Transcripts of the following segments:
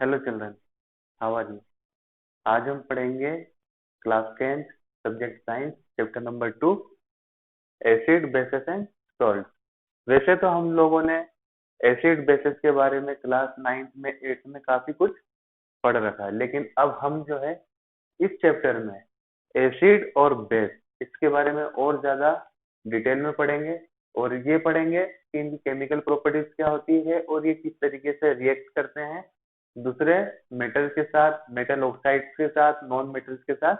Hello children, how are you. आज हम पढ़ेंगे class 10th subject science chapter number 2, acid bases and salt. वैसे तो हम लोगों ने एसिड बेसिस के बारे में क्लास 9th में 8th में काफी कुछ पढ़ रखा है, लेकिन अब हम जो है इस चैप्टर में एसिड और बेस इसके बारे में और ज्यादा डिटेल में पढ़ेंगे। और ये पढ़ेंगे कि इनकी केमिकल प्रॉपर्टीज क्या होती है और ये किस तरीके से रिएक्ट करते हैं दूसरे मेटल के साथ, मेटल ऑक्साइड्स के साथ, नॉन मेटल्स के साथ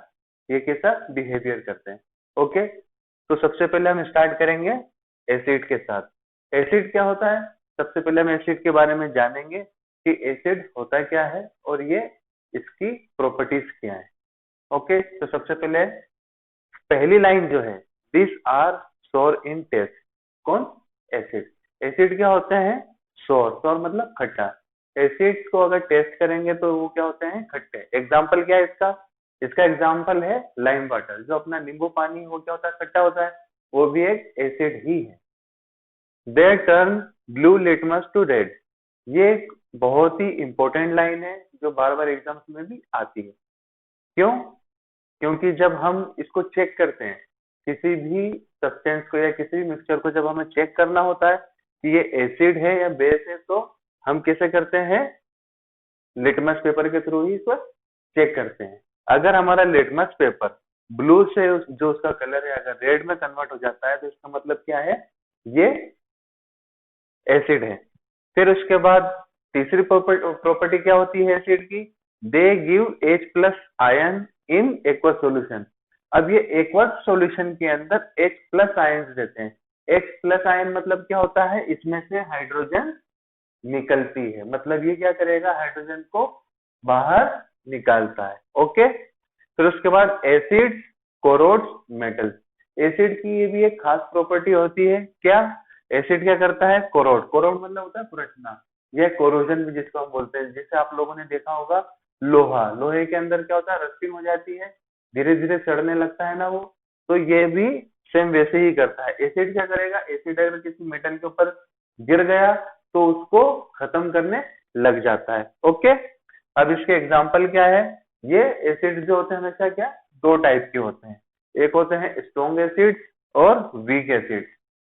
ये कैसा बिहेवियर करते हैं। ओके, तो सबसे पहले हम स्टार्ट करेंगे एसिड के साथ। एसिड क्या होता है? सबसे पहले हम एसिड के बारे में जानेंगे कि एसिड होता क्या है और ये इसकी प्रॉपर्टीज क्या है। ओके, तो सबसे पहले पहली लाइन जो है, दिस आर सोर इन टेस्ट। कौन? एसिड। एसिड क्या होते हैं? सोर। सोर मतलब खट्टा। एसिड को अगर टेस्ट करेंगे तो वो क्या होते हैं? खट्टे। एग्जाम्पल क्या है इसका? इसका एग्जाम्पल है लाइम वाटर। जो अपना नींबू पानी वो क्या होता है? खट्टा होता है, वो भी एक एसिड ही है। They turn blue litmus to red. ये एक बहुत ही इंपॉर्टेंट लाइन है जो बार बार एग्जाम्स में भी आती है। क्यों? क्योंकि जब हम इसको चेक करते हैं, किसी भी सब्सटेंस को या किसी भी मिक्सचर को जब हमें चेक करना होता है कि ये एसिड है या बेस है, तो हम कैसे करते हैं? लिटमस पेपर के थ्रू ही इसको चेक करते हैं। अगर हमारा लिटमस पेपर ब्लू से जो उसका कलर है अगर रेड में कन्वर्ट हो जाता है तो इसका मतलब क्या है? ये एसिड है। फिर उसके बाद तीसरी प्रॉपर्टी क्या होती है एसिड की? They give H plus ion in aqueous solution. अब ये एक्वस सॉल्यूशन के अंदर H प्लस आयन देते हैं। H प्लस आयन मतलब क्या होता है? इसमें से हाइड्रोजन निकलती है, मतलब ये क्या करेगा? हाइड्रोजन को बाहर निकालता है। ओके, फिर उसके बाद एसिड कोरोड्स मेटल। एसिड की ये भी एक खास प्रॉपर्टी होती है। क्या? एसिड क्या करता है? कोरोड। कोरोड मतलब होता है कुरचना। यह कोरोजन भी जिसको हम बोलते हैं, जैसे आप लोगों ने देखा होगा लोहा, लोहे के अंदर क्या होता है? रस्टिंग हो जाती है, धीरे धीरे सड़ने लगता है ना वो। तो ये भी सेम वैसे ही करता है। एसिड क्या करेगा? एसिड अगर किसी मेटल के ऊपर गिर गया तो उसको खत्म करने लग जाता है। ओके, अब इसके एग्जाम्पल क्या है? ये एसिड जो होते हैं हमेशा क्या, दो टाइप के होते हैं। एक होते हैं स्ट्रॉन्ग एसिड और वीक एसिड।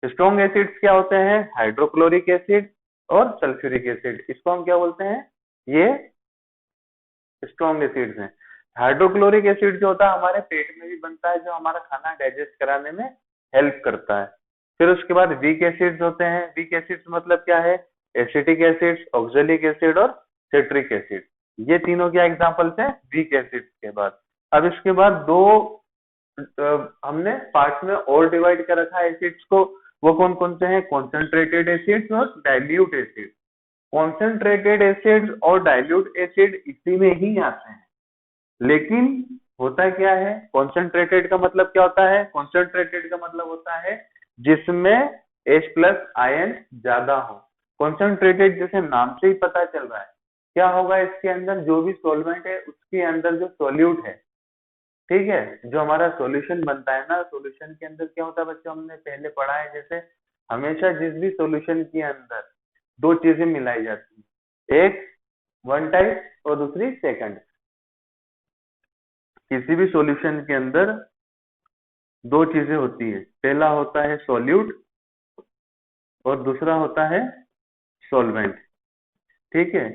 स्ट्रॉन्ग एसिड्स क्या होते हैं? हाइड्रोक्लोरिक एसिड और सल्फ्यूरिक एसिड। इसको हम क्या बोलते हैं? ये स्ट्रॉन्ग एसिड्स हैं। हाइड्रोक्लोरिक एसिड जो होता है हमारे पेट में भी बनता है, जो हमारा खाना डाइजेस्ट कराने में हेल्प करता है। फिर उसके बाद वीक एसिड्स होते हैं। वीक एसिड्स मतलब क्या है? एसिटिक एसिड्स, ऑक्जेलिक एसिड और सिट्रिक एसिड। ये तीनों क्या एग्जांपल्स हैं वीक एसिड्स के बाद। अब इसके बाद दो हमने पार्ट्स में और डिवाइड कर रखा है एसिड्स को। वो कौन कौन से हैं? कॉन्सेंट्रेटेड एसिड्स और डाइल्यूट एसिड। कॉन्सेंट्रेटेड एसिड्स और डाइल्यूट एसिड इसी में ही आते हैं, लेकिन होता क्या है? कॉन्सेंट्रेटेड का मतलब क्या होता है? कॉन्सेंट्रेटेड का मतलब होता है जिसमें H प्लस आयन ज्यादा हो। कॉन्सेंट्रेटेड जैसे नाम से ही पता चल रहा है, क्या होगा इसके अंदर? जो भी सॉल्वेंट है उसके अंदर जो सॉल्यूट है, ठीक है, जो हमारा सॉल्यूशन बनता है ना, सॉल्यूशन के अंदर क्या होता है बच्चों? हमने पहले पढ़ा है, जैसे हमेशा जिस भी सॉल्यूशन के अंदर दो चीजें मिलाई जाती है, एक वन टाइप और दूसरी सेकंड। किसी भी सॉल्यूशन के अंदर दो चीजें होती है, पहला होता है सॉल्यूट और दूसरा होता है सॉल्वेंट। ठीक है,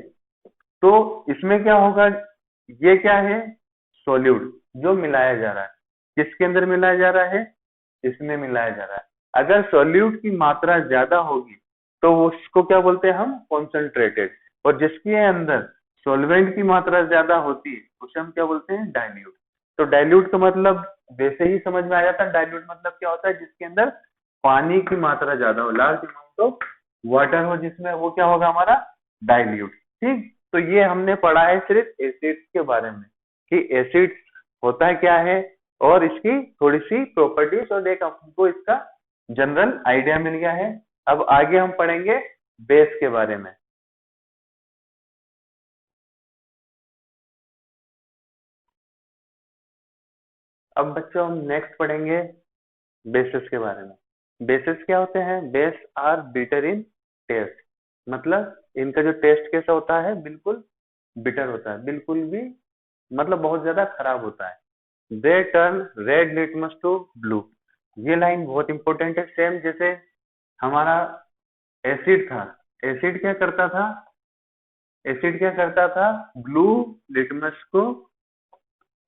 तो इसमें क्या होगा? ये क्या है? सॉल्यूट जो मिलाया जा रहा है। किसके अंदर मिलाया जा रहा है? इसमें मिलाया जा रहा है। अगर सॉल्यूट की मात्रा ज्यादा होगी तो उसको क्या बोलते हैं हम? कॉन्सेंट्रेटेड। और जिसके अंदर सॉल्वेंट की मात्रा ज्यादा होती है उसे हम क्या बोलते हैं? डाइल्यूट। तो डाइल्यूट का मतलब वैसे ही समझ में आ जाता है। डाइल्यूट मतलब क्या होता है? जिसके अंदर पानी की मात्रा ज्यादा हो, लार्ज अमाउंट ऑफ वाटर हो जिसमें, वो क्या होगा हमारा? डाइल्यूट। ठीक, तो ये हमने पढ़ा है सिर्फ एसिड्स के बारे में कि एसिड होता है क्या है और इसकी थोड़ी सी प्रॉपर्टीज, और एक हमको इसका जनरल आइडिया मिल गया है। अब आगे हम पढ़ेंगे बेस के बारे में। अब बच्चों हम नेक्स्ट पढ़ेंगे बेसिस के बारे में। बेसिस क्या होते हैं? Base are bitter in taste. मतलब इनका जो टेस्ट कैसा होता है? बिल्कुल बिटर होता है, बिल्कुल भी मतलब बहुत ज्यादा खराब होता है। They turn red litmus to blue. ये लाइन बहुत इंपॉर्टेंट है। सेम जैसे हमारा एसिड था, एसिड क्या करता था, एसिड क्या करता था, ब्लू लिटमस को,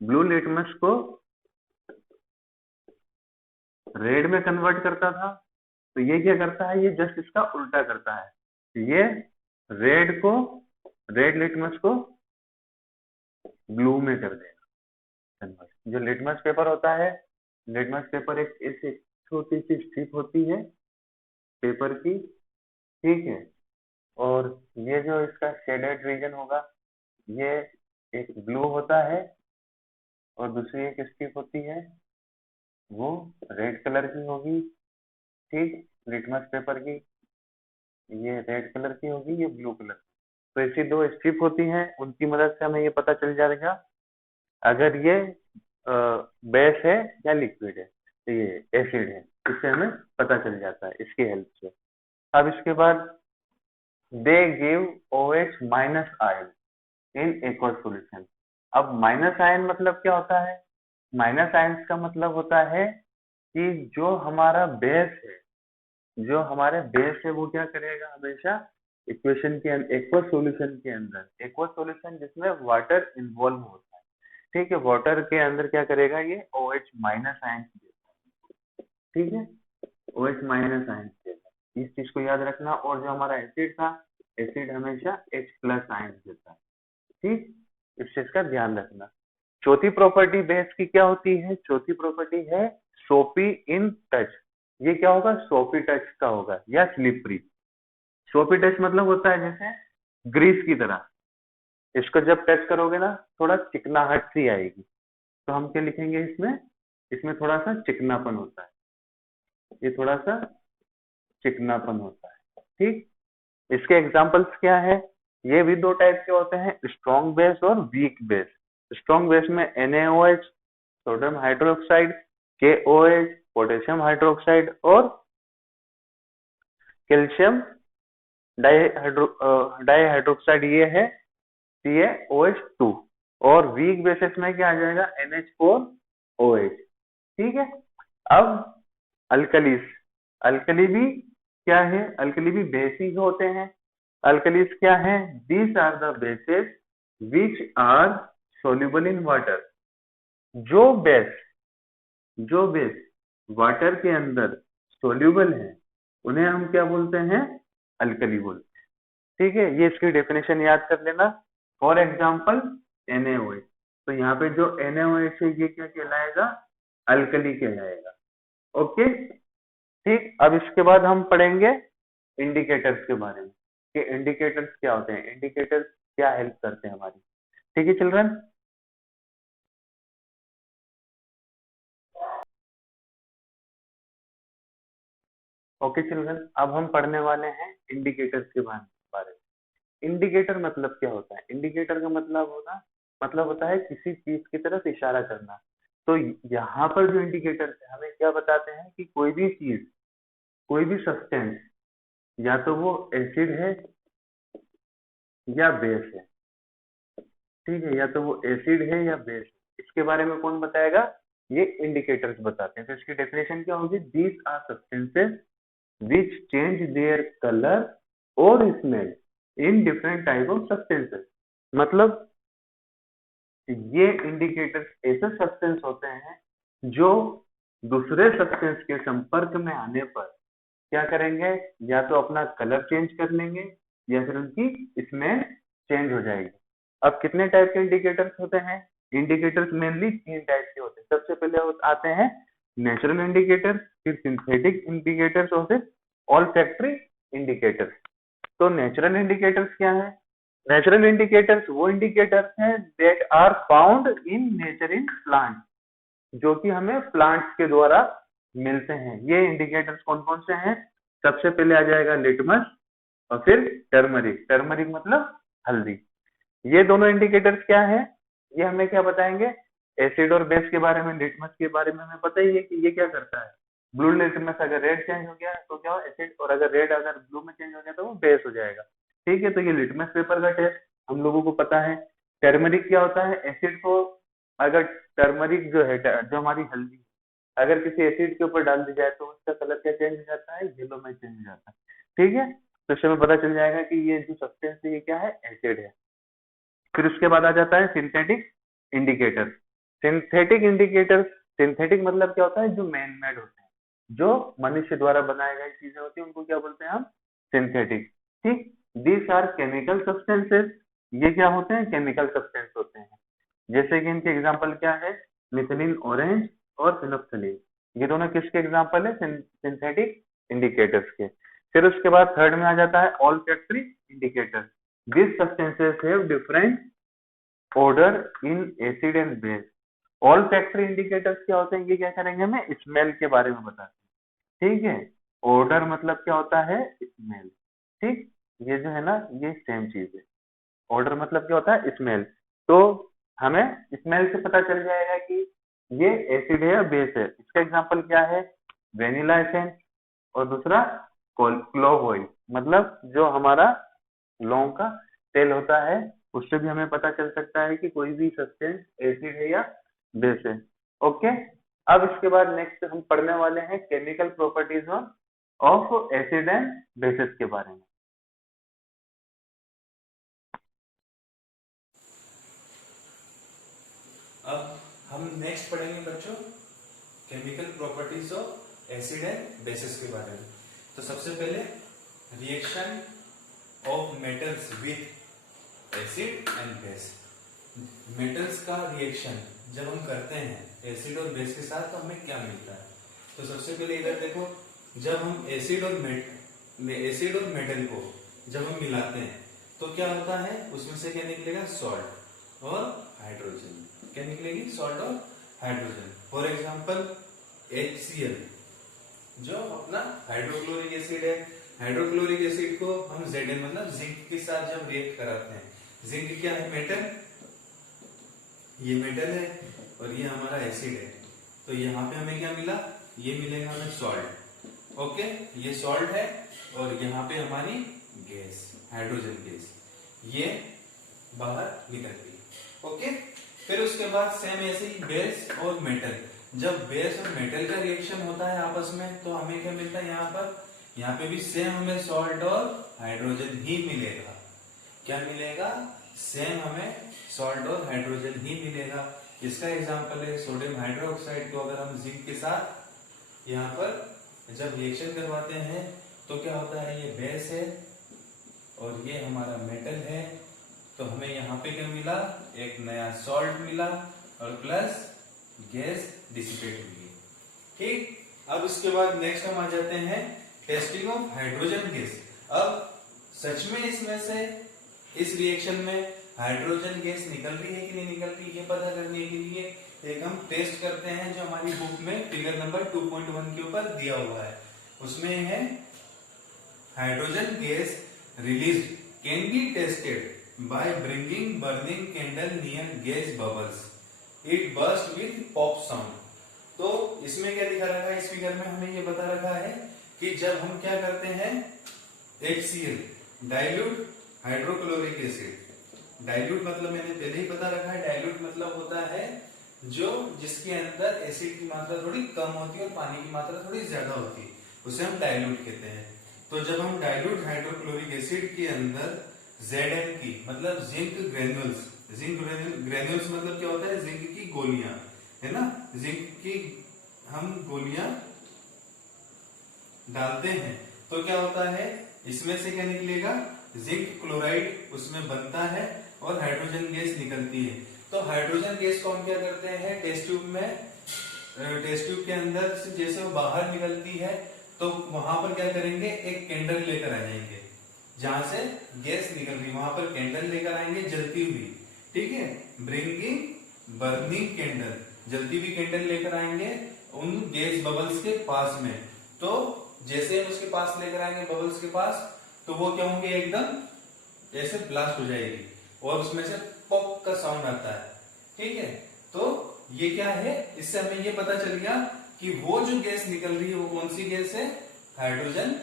ब्लू लिटमस को रेड में कन्वर्ट करता था। तो ये क्या करता है, ये जस्ट इसका उल्टा करता है। ये रेड को, रेड लिटमस को ब्लू में कर देगा कन्वर्ट। जो लिटमस पेपर होता है, लिटमस पेपर एक ऐसी छोटी सी स्ट्रिप होती है पेपर की, ठीक है। और ये जो इसका शेडेड रीजन होगा, ये एक ब्लू होता है और दूसरी एक स्ट्रिप होती है, वो रेड कलर की होगी, ठीक। लिटमस पेपर की ये रेड कलर की होगी, ये ब्लू कलर की। तो ऐसी दो स्ट्रिप होती हैं, उनकी मदद से हमें ये पता चल जाएगा अगर ये बेस है या लिक्विड है, तो ये एसिड है। इससे हमें पता चल जाता है इसकी हेल्प से। अब इसके बाद they give OH minus ion in aqueous solution. अब माइनस आयन मतलब क्या होता है, माइनस आयन का मतलब होता है कि जो हमारा बेस है, जो हमारे बेस है वो क्या करेगा हमेशा इक्वेशन के एक्वस सॉल्यूशन के अंदर, एक्वस सॉल्यूशन जिसमें वाटर इन्वॉल्व होता है, ठीक है। वाटर के अंदर क्या करेगा, ये OH माइनस आयन देता है, ठीक है। OH माइनस आयन देता है, इस चीज को याद रखना। और जो हमारा एसिड था, एसिड हमेशा H प्लस आयन देता है, ठीक। इस चीज का ध्यान रखना। चौथी प्रॉपर्टी बेस की क्या होती है, चौथी प्रॉपर्टी है सोपी इन टच। ये क्या होगा, सोपी टच का होगा या स्लिपरी। सोपी टच मतलब होता है जैसे ग्रीस की तरह, इसको जब टच करोगे ना थोड़ा चिकनाहट सी आएगी, तो हम क्या लिखेंगे इसमें, इसमें थोड़ा सा चिकनापन होता है, ये थोड़ा सा चिकनापन होता है, ठीक। इसके एग्जांपल्स क्या है, ये भी दो टाइप के होते हैं, स्ट्रॉन्ग बेस और वीक बेस। स्ट्रॉन्ग बेस में NaOH sodium hydroxide, KOH potassium hydroxide और कैल्शियम डाइहाइड्रोक्साइड, ये है CaOH2। और वीक बेसिस में क्या आ जाएगा, NH4OH, ठीक है। अब अल्कलीस, अल्कली भी क्या है, अल्कली भी बेसिस होते हैं। अल्कलीस क्या है, these are the bases which are soluble in water. जो बेस, जो बेस वाटर के अंदर सोल्यूबल है, उन्हें हम क्या बोलते हैं, अल्कली बोलते हैं, ठीक है। ये इसकी डेफिनेशन याद कर लेना। फॉर एग्जाम्पल NaOH, तो यहाँ पे जो NaOH है ये क्या कहलाएगा, अल्कली कहलाएगा, ओके, ठीक। अब इसके बाद हम पढ़ेंगे इंडिकेटर्स के बारे में कि इंडिकेटर्स क्या होते हैं, इंडिकेटर्स क्या हेल्प करते हैं हमारी, ठीक है चिल्ड्रन। ओके चिल्ड्रन, अब हम पढ़ने वाले हैं इंडिकेटर्स के बारे में। इंडिकेटर मतलब क्या होता है, इंडिकेटर का मतलब होता है किसी चीज की तरफ इशारा करना। तो यहाँ पर जो इंडिकेटर्स है हमें क्या बताते हैं कि कोई भी चीज, कोई भी सब्सटेंस, या तो वो एसिड है या बेस है, ठीक है, या तो वो एसिड है या बेस है, इसके बारे में कौन बताएगा, ये इंडिकेटर्स बताते हैं। तो इसकी डेफिनेशन क्या होगी, these are substances which change their color or smell in different type of substances। मतलब ये इंडिकेटर्स ऐसे सब्सटेंस होते हैं जो दूसरे सब्सटेंस के संपर्क में आने पर क्या करेंगे, या तो अपना कलर चेंज कर लेंगे या फिर उनकी स्मेल चेंज हो जाएगी। अब कितने टाइप के इंडिकेटर्स होते हैं, इंडिकेटर्स मेनली तीन टाइप के होते हैं। सबसे पहले आते हैं नेचुरल इंडिकेटर्स, फिर सिंथेटिक इंडिकेटर्स और फिर ऑलफैक्टरी इंडिकेटर्स। तो नेचुरल इंडिकेटर्स क्या है, नेचुरल इंडिकेटर्स वो इंडिकेटर्स हैं that are found in nature in plant, जो कि हमें प्लांट्स के द्वारा मिलते हैं। ये इंडिकेटर्स कौन कौन से हैं, सबसे पहले आ जाएगा लिटमस और फिर टर्मरिक, टर्मरिक मतलब हल्दी। ये दोनों इंडिकेटर्स क्या है, ये हमें क्या बताएंगे, एसिड और बेस के बारे में। लिटमस के बारे में हमें पता ही है कि ये क्या करता है, ब्लू लिटमस अगर रेड चेंज हो गया तो क्या हो एसिड, और अगर रेड अगर ब्लू में चेंज हो गया तो वो बेस हो जाएगा, ठीक है। तो ये लिटमस पेपर का टेस्ट हम लोगों को पता है। टर्मरिक क्या होता है, एसिड को, अगर टर्मरिक जो है, जो हमारी हल्दी, अगर किसी एसिड के ऊपर डाल दी जाए तो उसका कलर क्या चेंज हो जाता है, येलो में चेंज हो जाता है। ठीक है, तो इससे हमें पता चल जाएगा कि ये जो सब्सटेंस है ये क्या है, एसिड है। फिर उसके बाद आ जाता है synthetic indicator. Synthetic indicator, synthetic मतलब क्या होता है, जो मैन मेड होते हैं, जो मनुष्य द्वारा बनाए गए चीजें होती हैं, उनको क्या बोलते हैं हम, सिंथेटिक। ठीक, दीज आर केमिकल सब्सटेंसेस, ये क्या होते हैं, केमिकल सब्सटेंस होते हैं। जैसे कि इनके एग्जाम्पल क्या है, मिथिलीन ऑरेंज और फिनोक्सिलीन, ये दोनों किसके एग्जाम्पल है, सिंथेटिक इंडिकेटर्स के। फिर उसके बाद थर्ड में आ जाता है all factory indicator. This substances have different order in acid and base. All factory indicators क्या होते हैं, ये क्या करेंगे, हमें स्मेल के बारे में बताते हैं। ठीक है, ऑर्डर मतलब क्या होता है, स्मेल। ठीक, ये जो है ना, ये सेम चीज है। ऑर्डर मतलब क्या होता है, स्मेल। तो हमें स्मेल से पता चल जाएगा कि ये एसिड है या बेस है। इसका एग्जांपल क्या है, वेनिला एसेंस, और दूसरा क्लोव ऑयल, मतलब जो हमारा लौंग का तेल होता है, उससे भी हमें पता चल सकता है कि कोई भी सब्सटेंस एसिड है या बेस है। ओके, अब इसके बाद नेक्स्ट हम पढ़ने वाले हैं chemical properties of acid and bases के बारे में। अब हम नेक्स्ट पढ़ेंगे बच्चों chemical properties of acid and bases के बारे में। तो सबसे पहले reaction of metals with acid and base. Metals का रिएक्शन जब हम करते हैं एसिड और बेस के साथ तो हमें क्या मिलता है। तो सबसे पहले इधर देखो, जब हम एसिड और मेटल को जब हम मिलाते हैं तो क्या होता है, उसमें से क्या निकलेगा, सॉल्ट और हाइड्रोजन। क्या निकलेगी, सॉल्ट और हाइड्रोजन। फॉर एग्जाम्पल HCl जो अपना हाइड्रोक्लोरिक एसिड है। हाइड्रोक्लोरिक एसिड को हम Zn मतलब जिंक के साथ जब रिएक्ट कराते हैं, जिंक क्या है, मेटल, ये मेटल है और ये हमारा एसिड है, तो यहाँ पे हमें क्या मिला, ये मिलेगा हमें सॉल्ट। ओके, ये सॉल्ट है और यहाँ पे हमारी गैस, हाइड्रोजन गैस, ये बाहर निकलती है। ओके, फिर उसके बाद सेम ऐसे ही बेस और मेटल, जब बेस और मेटल का रिएक्शन होता है आपस में तो हमें क्या मिलता है, यहाँ पे भी सेम हमें सॉल्ट और हाइड्रोजन ही मिलेगा। क्या मिलेगा, सेम हमें सॉल्ट और हाइड्रोजन ही मिलेगा। इसका एग्जांपल है सोडियम हाइड्रोक्साइड को अगर हम जिंक के साथ यहाँ पर जब रिएक्शन करवाते हैं तो क्या होता है, ये बेस है और ये हमारा मेटल है, तो हमें यहाँ पे क्या मिला, एक नया सॉल्ट मिला और प्लस गैस डिसिपेट हुई। ठीक, अब उसके बाद नेक्स्ट हम आ जाते हैं टेस्टिंग ऑफ हाइड्रोजन गैस। अब सच में इसमें से इस रिएक्शन में हाइड्रोजन गैस निकल रही है कि नहीं निकल रही, ये पता करने के लिए एक हम टेस्ट करते हैं जो हमारी बुक में फिगर नंबर 2.1 के ऊपर दिया हुआ है। उसमें है hydrogen gas released can be tested by bringing burning candle near gas bubbles, it burst with pop sound. तो इसमें क्या लिखा रखा है, इस फिगर में हमें ये बता रखा है कि जब हम क्या करते हैं HCl dilute hydrochloric acid, dilute मतलब मैंने पहले ही बता रखा है, डाइल्यूट मतलब होता है जो जिसके अंदर एसिड की मात्रा थोड़ी कम होती है और पानी की मात्रा थोड़ी ज्यादा होती है, उसे हम डाइल्यूट कहते हैं। तो जब हम डाइल्यूट हाइड्रोक्लोरिक एसिड के अंदर Zn की मतलब जिंक ग्रेन्यूल्स, जिंक ग्रेन्यूल्स मतलब क्या होता है, जिंक की गोलियां, है ना, जिंक की हम गोलियां डालते हैं तो क्या होता है, इसमें से क्या निकलेगा, जिंक क्लोराइड उसमें बनता है और हाइड्रोजन गैस निकलती है। तो हाइड्रोजन गैस को हम क्या करते हैं, टेस्ट ट्यूब में, टेस्ट ट्यूब के अंदर से जैसे वो बाहर निकलती है तो वहां पर क्या करेंगे, एक कैंडल लेकर आ जाएंगे, जहां से गैस निकल रही वहां पर कैंडल लेकर आएंगे जलती हुई। ठीक है, ब्रिंगिंग बर्निंग कैंडल, जलती हुई कैंडल लेकर आएंगे उन गैस बबल्स के पास में। तो जैसे हम उसके पास लेकर आएंगे बबल्स के पास, तो वो क्या होंगे, एकदम ऐसे ब्लास्ट हो जाएगी और उसमें से पॉप का साउंड आता है। ठीक है, तो ये क्या है, इससे हमें ये पता चल गया कि वो जो गैस निकल रही है वो कौन सी गैस है, हाइड्रोजन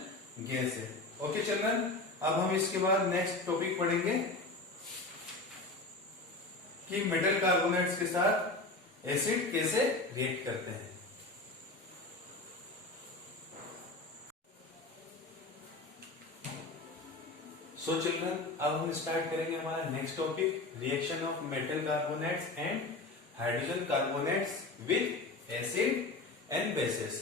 गैस है। ओके चिल्ड्रन, अब हम इसके बाद नेक्स्ट टॉपिक पढ़ेंगे कि मेटल कार्बोनेट्स के साथ एसिड कैसे रिएक्ट करते हैं। सो चिल्ड्रन, अब हम स्टार्ट करेंगे हमारा next topic, reaction of metal carbonates and hydrogen carbonates with acid and bases.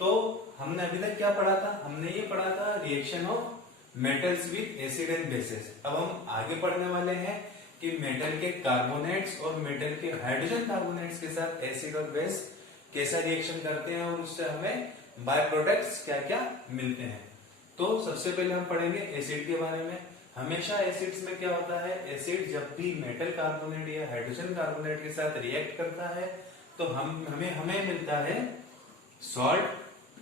तो हमने अभी तक क्या पढ़ा था? हमने ये पढ़ा था reaction of metals with acid and bases. अब हम आगे पढ़ने वाले हैं कि मेटल के कार्बोनेट्स और मेटल के हाइड्रोजन कार्बोनेट्स के साथ एसिड और बेस कैसा रिएक्शन करते हैं और उससे हमें बाय प्रोडक्ट्स क्या क्या मिलते हैं। तो सबसे पहले हम पढ़ेंगे एसिड के बारे में। हमेशा एसिड्स में क्या होता है, एसिड जब भी मेटल कार्बोनेट या हाइड्रोजन कार्बोनेट के साथ रिएक्ट करता है तो हमें मिलता है सॉल्ट,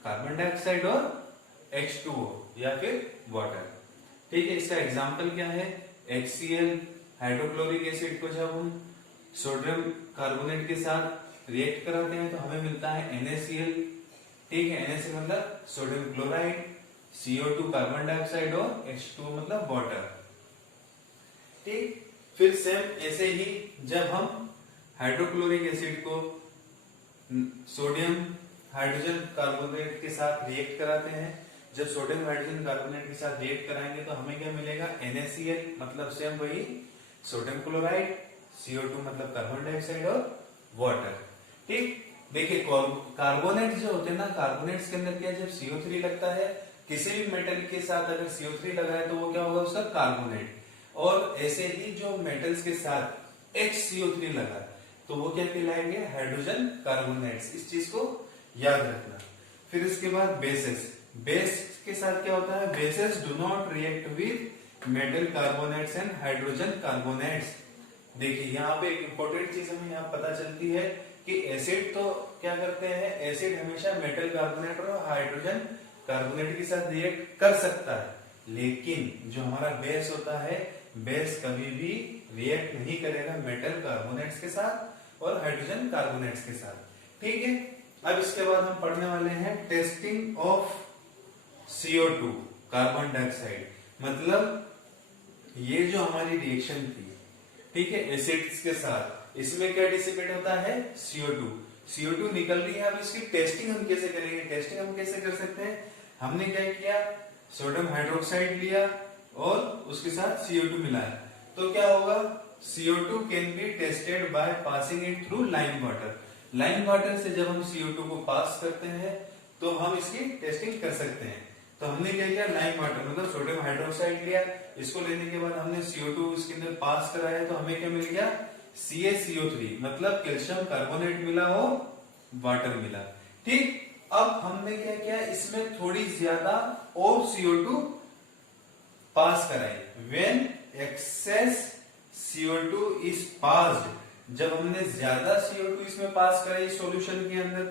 कार्बन डाइऑक्साइड और H2O या फिर वाटर। ठीक है, इसका एग्जांपल क्या है? HCl, हाइड्रोक्लोरिक एसिड को जब हम सोडियम कार्बोनेट के साथ रिएक्ट कराते हैं तो हमें मिलता है NaCl। ठीक है, NaCl मतलब sodium chloride, CO2 carbon dioxide और H2O मतलब वाटर। ठीक, फिर सेम ऐसे ही जब हम हाइड्रोक्लोरिक एसिड को सोडियम हाइड्रोजन कार्बोनेट के साथ रिएक्ट कराते हैं, जब सोडियम हाइड्रोजन कार्बोनेट के साथ रिएक्ट कराएंगे तो हमें क्या मिलेगा? NaCl मतलब सेम वही सोडियम क्लोराइड, CO2 मतलब कार्बन डाइऑक्साइड और वाटर। ठीक, देखिए कार्बोनेट जो होते हैं ना, कार्बोनेट्स के अंदर क्या, जब CO3 लगता है किसी भी मेटल के साथ, अगर CO3 लगा है तो वो क्या होगा? उसका कार्बोनेट। और ऐसे ही जो मेटल्स के साथ HCO3 लगा तो वो क्या कहलाएंगे? Hydrogen carbonates. इस चीज को याद रखना। फिर इसके बाद बेसेस। बेस के साथ क्या होता है? Bases do not react with metal carbonates and hydrogen carbonates. देखिए यहाँ पे एक इंपॉर्टेंट चीज हमें यहाँ पता चलती है कि एसिड तो क्या करते हैं, एसिड हमेशा मेटल कार्बोनेट और हाइड्रोजन कार्बोनेट के साथ रिएक्ट कर सकता है, लेकिन जो हमारा बेस होता है, बेस कभी भी रिएक्ट नहीं करेगा मेटल कार्बोनेट्स के साथ और हाइड्रोजन कार्बोनेट्स के साथ। ठीक है, अब इसके बाद हम पढ़ने वाले हैं testing of CO2 carbon dioxide. मतलब ये जो हमारी रिएक्शन थी, ठीक है, एसिड्स के साथ, इसमें क्या डिसिपेट होता है? CO2 निकल रही है। अब इसकी टेस्टिंग हम कैसे करेंगे? टेस्टिंग हम कैसे कर सकते हैं? हमने क्या किया, सोडियम हाइड्रोक्साइड लिया और उसके साथ CO2 मिलाया, तो क्या होगा? CO2 can be tested by passing it through lime water. Lime water से जब हम CO2 को पास करते हैं तो हम इसकी टेस्टिंग कर सकते हैं। तो हमने क्या किया, लाइम वाटर मतलब सोडियम हाइड्रोक्साइड लिया, इसको लेने के बाद हमने CO2 इसके अंदर पास कराया तो हमें क्या मिल गया? CaCO3 मतलब कैल्शियम कार्बोनेट मिला और वाटर मिला। ठीक, अब हमने क्या किया, इसमें थोड़ी ज्यादा और CO2 पास कराई। When access CO2 is passed, जब हमने ज्यादा CO2 इसमें पास कराई सॉल्यूशन के अंदर,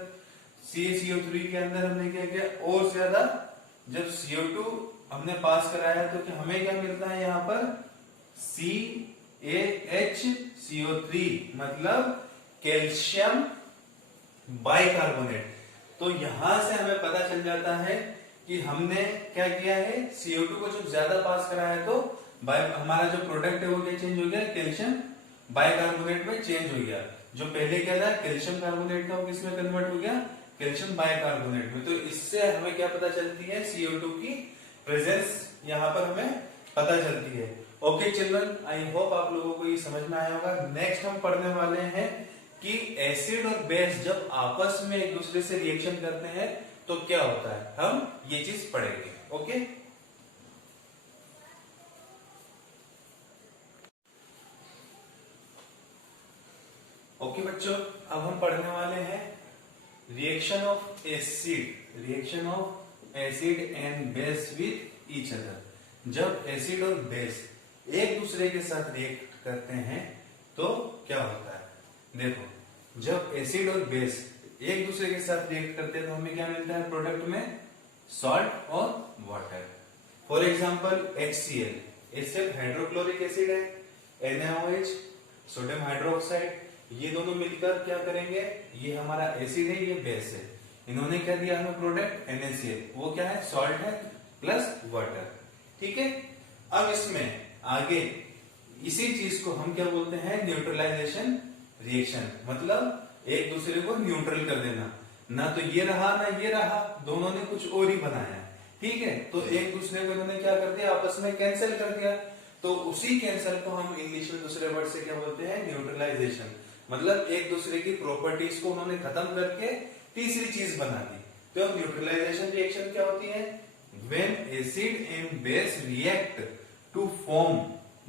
CaCO3 के अंदर हमने क्या किया, और ज्यादा जब CO2 हमने पास कराया तो क्या हमें क्या मिलता है यहाँ पर? CaHCO3 मतलब कैल्शियम बाइकार्बोनेट। तो यहां से हमें पता चल जाता है कि हमने क्या किया है, CO2 को जब ज्यादा पास कराया तो हमारा जो प्रोडक्ट है वो क्या चेंज हो गया? कैल्शियम बाइकार्बोनेट में चेंज हो गया। जो पहले क्या था, कैल्शियम कार्बोनेट था, वो किसमें कन्वर्ट हो गया? कैल्शियम बाइकार्बोनेट में। तो इससे हमें क्या पता चलती है? CO2 की प्रेजेंस यहाँ पर हमें पता चलती है। ओके चिल्ड्रन, आई होप आप लोगों को ये समझ में आया होगा। नेक्स्ट हम पढ़ने वाले हैं कि एसिड और बेस जब आपस में एक दूसरे से रिएक्शन करते हैं तो क्या होता है, हम ये चीज पढ़ेंगे। ओके, ओके बच्चों, अब हम पढ़ने वाले हैं reaction of acid and base with each other. जब एसिड और बेस एक दूसरे के साथ रिएक्ट करते हैं तो क्या होता है? देखो, जब एसिड और बेस एक दूसरे के साथ रिएक्ट करते हैं तो हमें क्या मिलता है प्रोडक्ट में? सॉल्ट और water. For example HCl, HCl hydrochloric acid है, NaOH सोडियम हाइड्रोक्साइड, ये दोनों मिलकर क्या करेंगे? ये हमारा एसिड है, ये बेस है, इन्होंने क्या दिया हमें प्रोडक्ट? NaCl, वो क्या है? सॉल्ट है प्लस वाटर। ठीक है, अब इसमें आगे इसी चीज को हम क्या बोलते हैं, न्यूट्रलाइजेशन रिएक्शन, मतलब एक दूसरे को न्यूट्रल कर देना, ना तो ये रहा ना ये रहा, दोनों ने कुछ और ही बनाया, ठीक है। तो एक दूसरे को इन्होंने क्या कर दिया, आपस में कैंसिल कर दिया। तो उसी कैंसिल को हम इंग्लिश में दूसरे वर्ड से क्या बोलते हैं, न्यूट्रलाइजेशन, मतलब एक दूसरे की प्रॉपर्टीज को उन्होंने खत्म करके तीसरी चीज बना दी। तो न्यूट्रलाइजेशन रिएक्शन क्या होती है, when acid and base react to form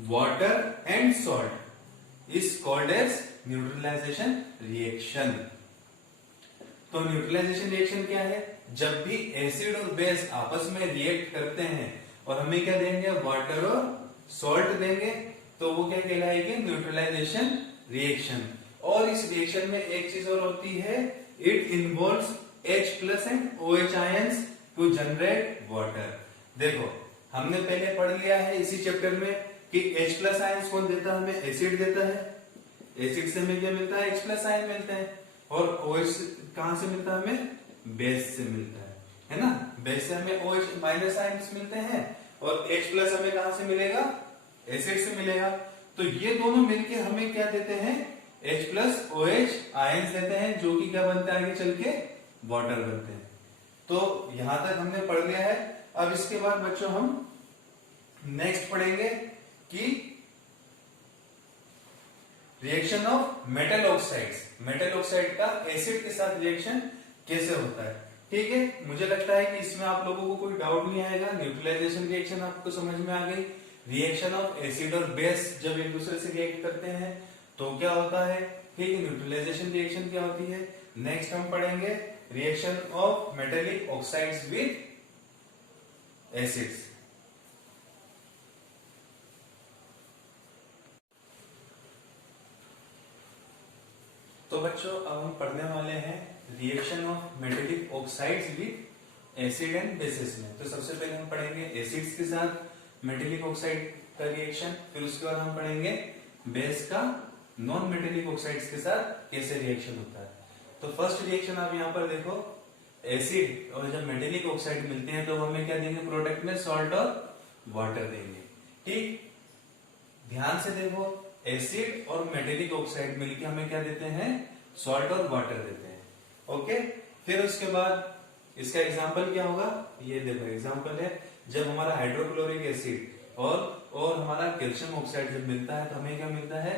water and salt is called as neutralization reaction. तो न्यूट्रलाइजेशन रिएक्शन क्या है, जब भी एसिड और बेस आपस में रिएक्ट करते हैं और हमें क्या देंगे, वाटर और सॉल्ट देंगे, तो वो क्या कहलाएगी, न्यूट्रलाइजेशन रिएक्शन। और इस रिएक्शन में एक चीज और होती है, it involves H+ and OH ions to generate water. देखो हमने पहले पढ़ लिया है इसी चैप्टर में कि H+ आयंस कौन देता है, हमें एसिड देता है, एसिड से हमें क्या मिलता है, H+ आयन मिलते हैं, और OH कहां से मिलता है, हमें बेस से मिलता है ना, बेस से हमें OH- आयंस मिलते हैं, और H+ हमें कहां से मिलेगा, एसिड से मिलेगा। तो ये दोनों मिलके हमें क्या देते हैं, H+ OH आयंस देते हैं, जो कि क्या बनते हैं, आगे चल के वाटर बनते हैं। तो यहां तक हमने पढ़ लिया है। अब इसके बाद बच्चों हम नेक्स्ट पढ़ेंगे कि reaction of metal oxides, metal oxide का एसिड के साथ रिएक्शन कैसे होता है, ठीक है। मुझे लगता है कि इसमें आप लोगों को कोई डाउट नहीं आएगा, न्यूट्रलाइजेशन रिएक्शन आपको समझ में आ गई। रिएक्शन ऑफ एसिड और बेस जब एक दूसरे से रिएक्ट करते हैं तो क्या होता है, ठीक है, न्यूट्रलाइजेशन रिएक्शन क्या होती है। नेक्स्ट हम पढ़ेंगे reaction of metallic oxides with acids. तो बच्चों अब हम पढ़ने वाले हैं reaction of metallic oxides with acid and bases में। तो सबसे पहले हम पढ़ेंगे एसिड्स के साथ मेटेलिक ऑक्साइड का रिएक्शन, फिर उसके बाद हम पढ़ेंगे बेस का नॉन मेटेलिक ऑक्साइड्स के साथ कैसे रिएक्शन होता है। तो फर्स्ट रिएक्शन आप यहाँ पर देखो, एसिड और जब मेटेलिक ऑक्साइड मिलते हैं तो हमें क्या देंगे, प्रोडक्ट में सॉल्ट और वाटर देंगे, ठीक। ध्यान से देखो, एसिड और मेटेलिक ऑक्साइड मिलके हमें क्या देते हैं, सॉल्ट और वाटर देते हैं, ओके। फिर उसके बाद इसका एग्जांपल क्या होगा, ये देखो एग्जांपल है, जब हमारा हाइड्रोक्लोरिक एसिड और हमारा कैल्शियम ऑक्साइड जब मिलता है तो हमें क्या मिलता है,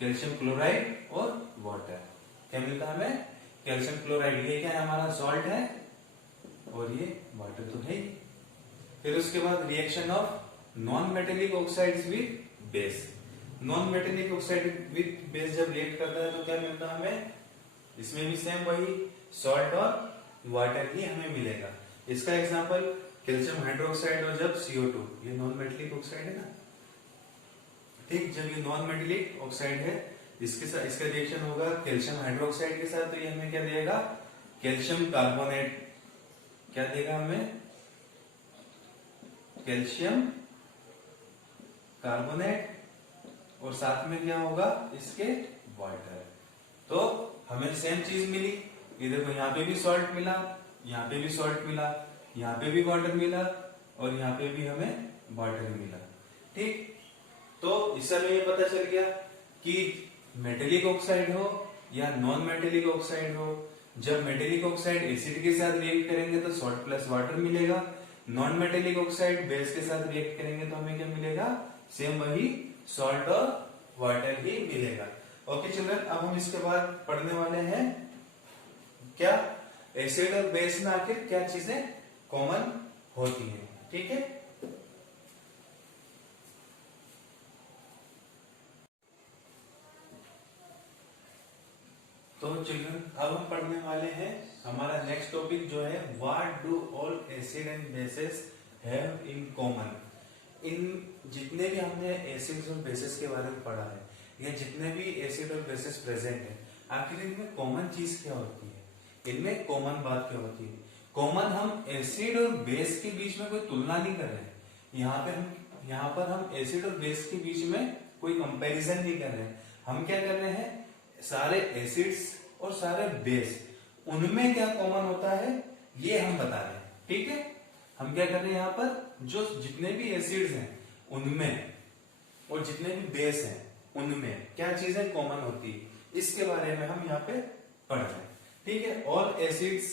कैल्शियम क्लोराइड और वाटर। क्या मिलता है हमें, कैल्शियम क्लोराइड, ये क्या है, हमारा सॉल्ट है, और ये वाटर तो है ही। फिर उसके बाद reaction of non metallic oxides with base, non metallic oxide with base जब रिएक्ट करता है तो क्या मिलता है हमें, इसमें भी सेम वही सॉल्ट और वाटर ही हमें मिलेगा। इसका एग्जांपल कैल्शियम हाइड्रोक्साइड और जब CO2, ये नॉन मेटेलिक ऑक्साइड है ना, ठीक। जब ये नॉन मेटेलिक ऑक्साइड है, इसके साथ इसका रिएक्शन होगा कैल्शियम हाइड्रोक्साइड के साथ, तो ये हमें क्या देगा, कैल्शियम कार्बोनेट, क्या देगा हमें, कैल्शियम कार्बोनेट, और साथ में क्या होगा इसके, वाटर। तो हमें सेम चीज मिली, ये देखो यहाँ पे भी सॉल्ट मिला, यहाँ पे भी सॉल्ट मिला, यहाँ पे भी वाटर मिला, और यहाँ पे भी हमें वाटर मिला, ठीक। तो इससे हमें ये पता चल गया कि मेटेलिक ऑक्साइड हो या नॉन मेटेलिक ऑक्साइड हो, जब मेटेलिक ऑक्साइड एसिड के साथ रिएक्ट करेंगे तो सॉल्ट प्लस वाटर मिलेगा, नॉन मेटेलिक ऑक्साइड बेस के साथ रिएक्ट करेंगे तो हमें क्या मिलेगा, सेम वही सॉल्ट और वाटर ही मिलेगा। ओके चिल्ड्रन, अब हम इसके बाद पढ़ने वाले हैं क्या, एसिड और बेस में आखिर क्या चीजें कॉमन होती हैं, ठीक है। तो चिल्ड्रन अब हम पढ़ने वाले हैं हमारा नेक्स्ट टॉपिक जो है, what do all acid and bases have in common. इन जितने भी हमने एसिड्स और बेसेस के बारे में पढ़ा है, या जितने भी एसिड और बेसेस प्रेजेंट है, आखिर इनमें कॉमन चीज क्या होती है, इनमें कॉमन बात क्या होती है। कॉमन, हम एसिड और बेस के बीच में कोई तुलना नहीं कर रहे हैं, यहाँ पर हम एसिड और बेस के बीच में कोई कंपैरिजन नहीं कर रहे हैं। हम क्या कर रहे हैं, सारे एसिड्स और सारे बेस, उनमें क्या कॉमन होता है ये हम बता रहे हैं, ठीक है। हम क्या कर रहे हैं यहाँ पर, जो जितने भी एसिड्स हैं उनमें और जितने भी बेस हैं उनमें क्या चीजें कॉमन होती है, इसके बारे में हम यहाँ पे पढ़ रहे हैं। ठीक है, ऑल एसिड्स,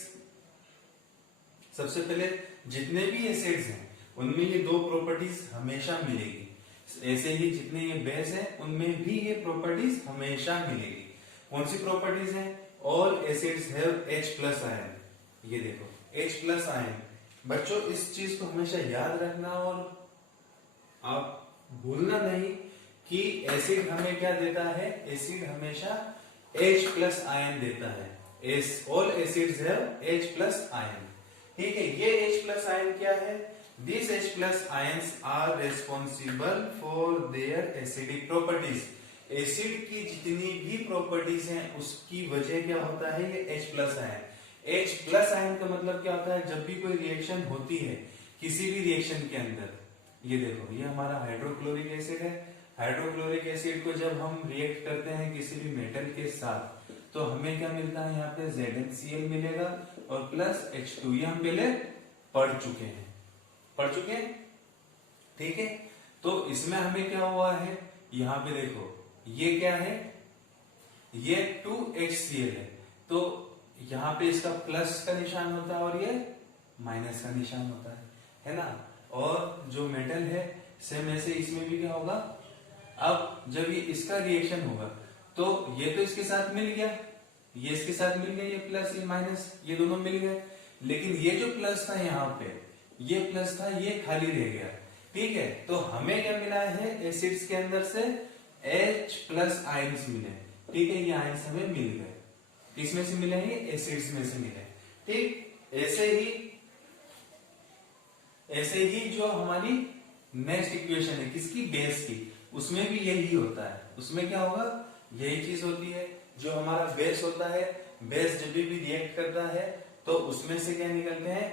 सबसे पहले जितने भी एसिड्स हैं उनमें ये दो प्रॉपर्टीज हमेशा मिलेगी। ऐसे ही जितने ये बेस हैं उनमें भी ये प्रॉपर्टीज हमेशा मिलेगी। कौन सी प्रॉपर्टीज हैं? All acids have H+ ion. ये देखो H+ आयन। बच्चों इस चीज को हमेशा याद रखना और आप भूलना नहीं कि एसिड हमें क्या देता है, एसिड हमेशा H+ आयन देता है। All acids have H+ ion. ठीक है, ये H+ आयन क्या है? These H+ ions are responsible for their acidic properties. Acid की जितनी भी प्रॉपर्टीज हैं उसकी वजह क्या होता है? ये H+ आयन। H+ आयन का मतलब क्या होता है? जब भी कोई रिएक्शन होती है किसी भी रिएक्शन के अंदर, ये देखो ये हमारा हाइड्रोक्लोरिक एसिड है। हाइड्रोक्लोरिक एसिड को जब हम रिएक्ट करते हैं किसी भी मेटल के साथ तो हमें क्या मिलता है? यहाँ पे ZnCl मिलेगा और प्लस H2। ये हम पहले पढ़ चुके हैं। ठीक है, तो इसमें हमें क्या हुआ है? यहाँ पे देखो ये क्या है? ये 2HCl है, तो यहाँ पे इसका प्लस का निशान होता है और ये माइनस का निशान होता है ना। और जो मेटल है सेम ऐसे इसमें भी क्या होगा? अब जब ये इसका रिएक्शन होगा तो ये तो इसके साथ मिल गया, ये इसके साथ मिल गया, ये प्लस ये माइनस ये दोनों मिल गए, लेकिन ये जो प्लस था यहाँ पे, ये प्लस था, ये खाली रह गया। ठीक है, तो हमें क्या मिला है? एसिड्स के अंदर से H+ आयंस मिले। ठीक है, ये आयंस हमें मिल गए। किसमें से मिले हैं? एसिड्स में से मिले। ठीक, ऐसे ही जो हमारी नेक्स्ट इक्वेशन है किसकी? बेस की, उसमें भी यही होता है। उसमें क्या होगा? यही चीज होती है। जो हमारा बेस होता है, बेस जब भी रिएक्ट करता है तो उसमें से क्या निकलते हैं?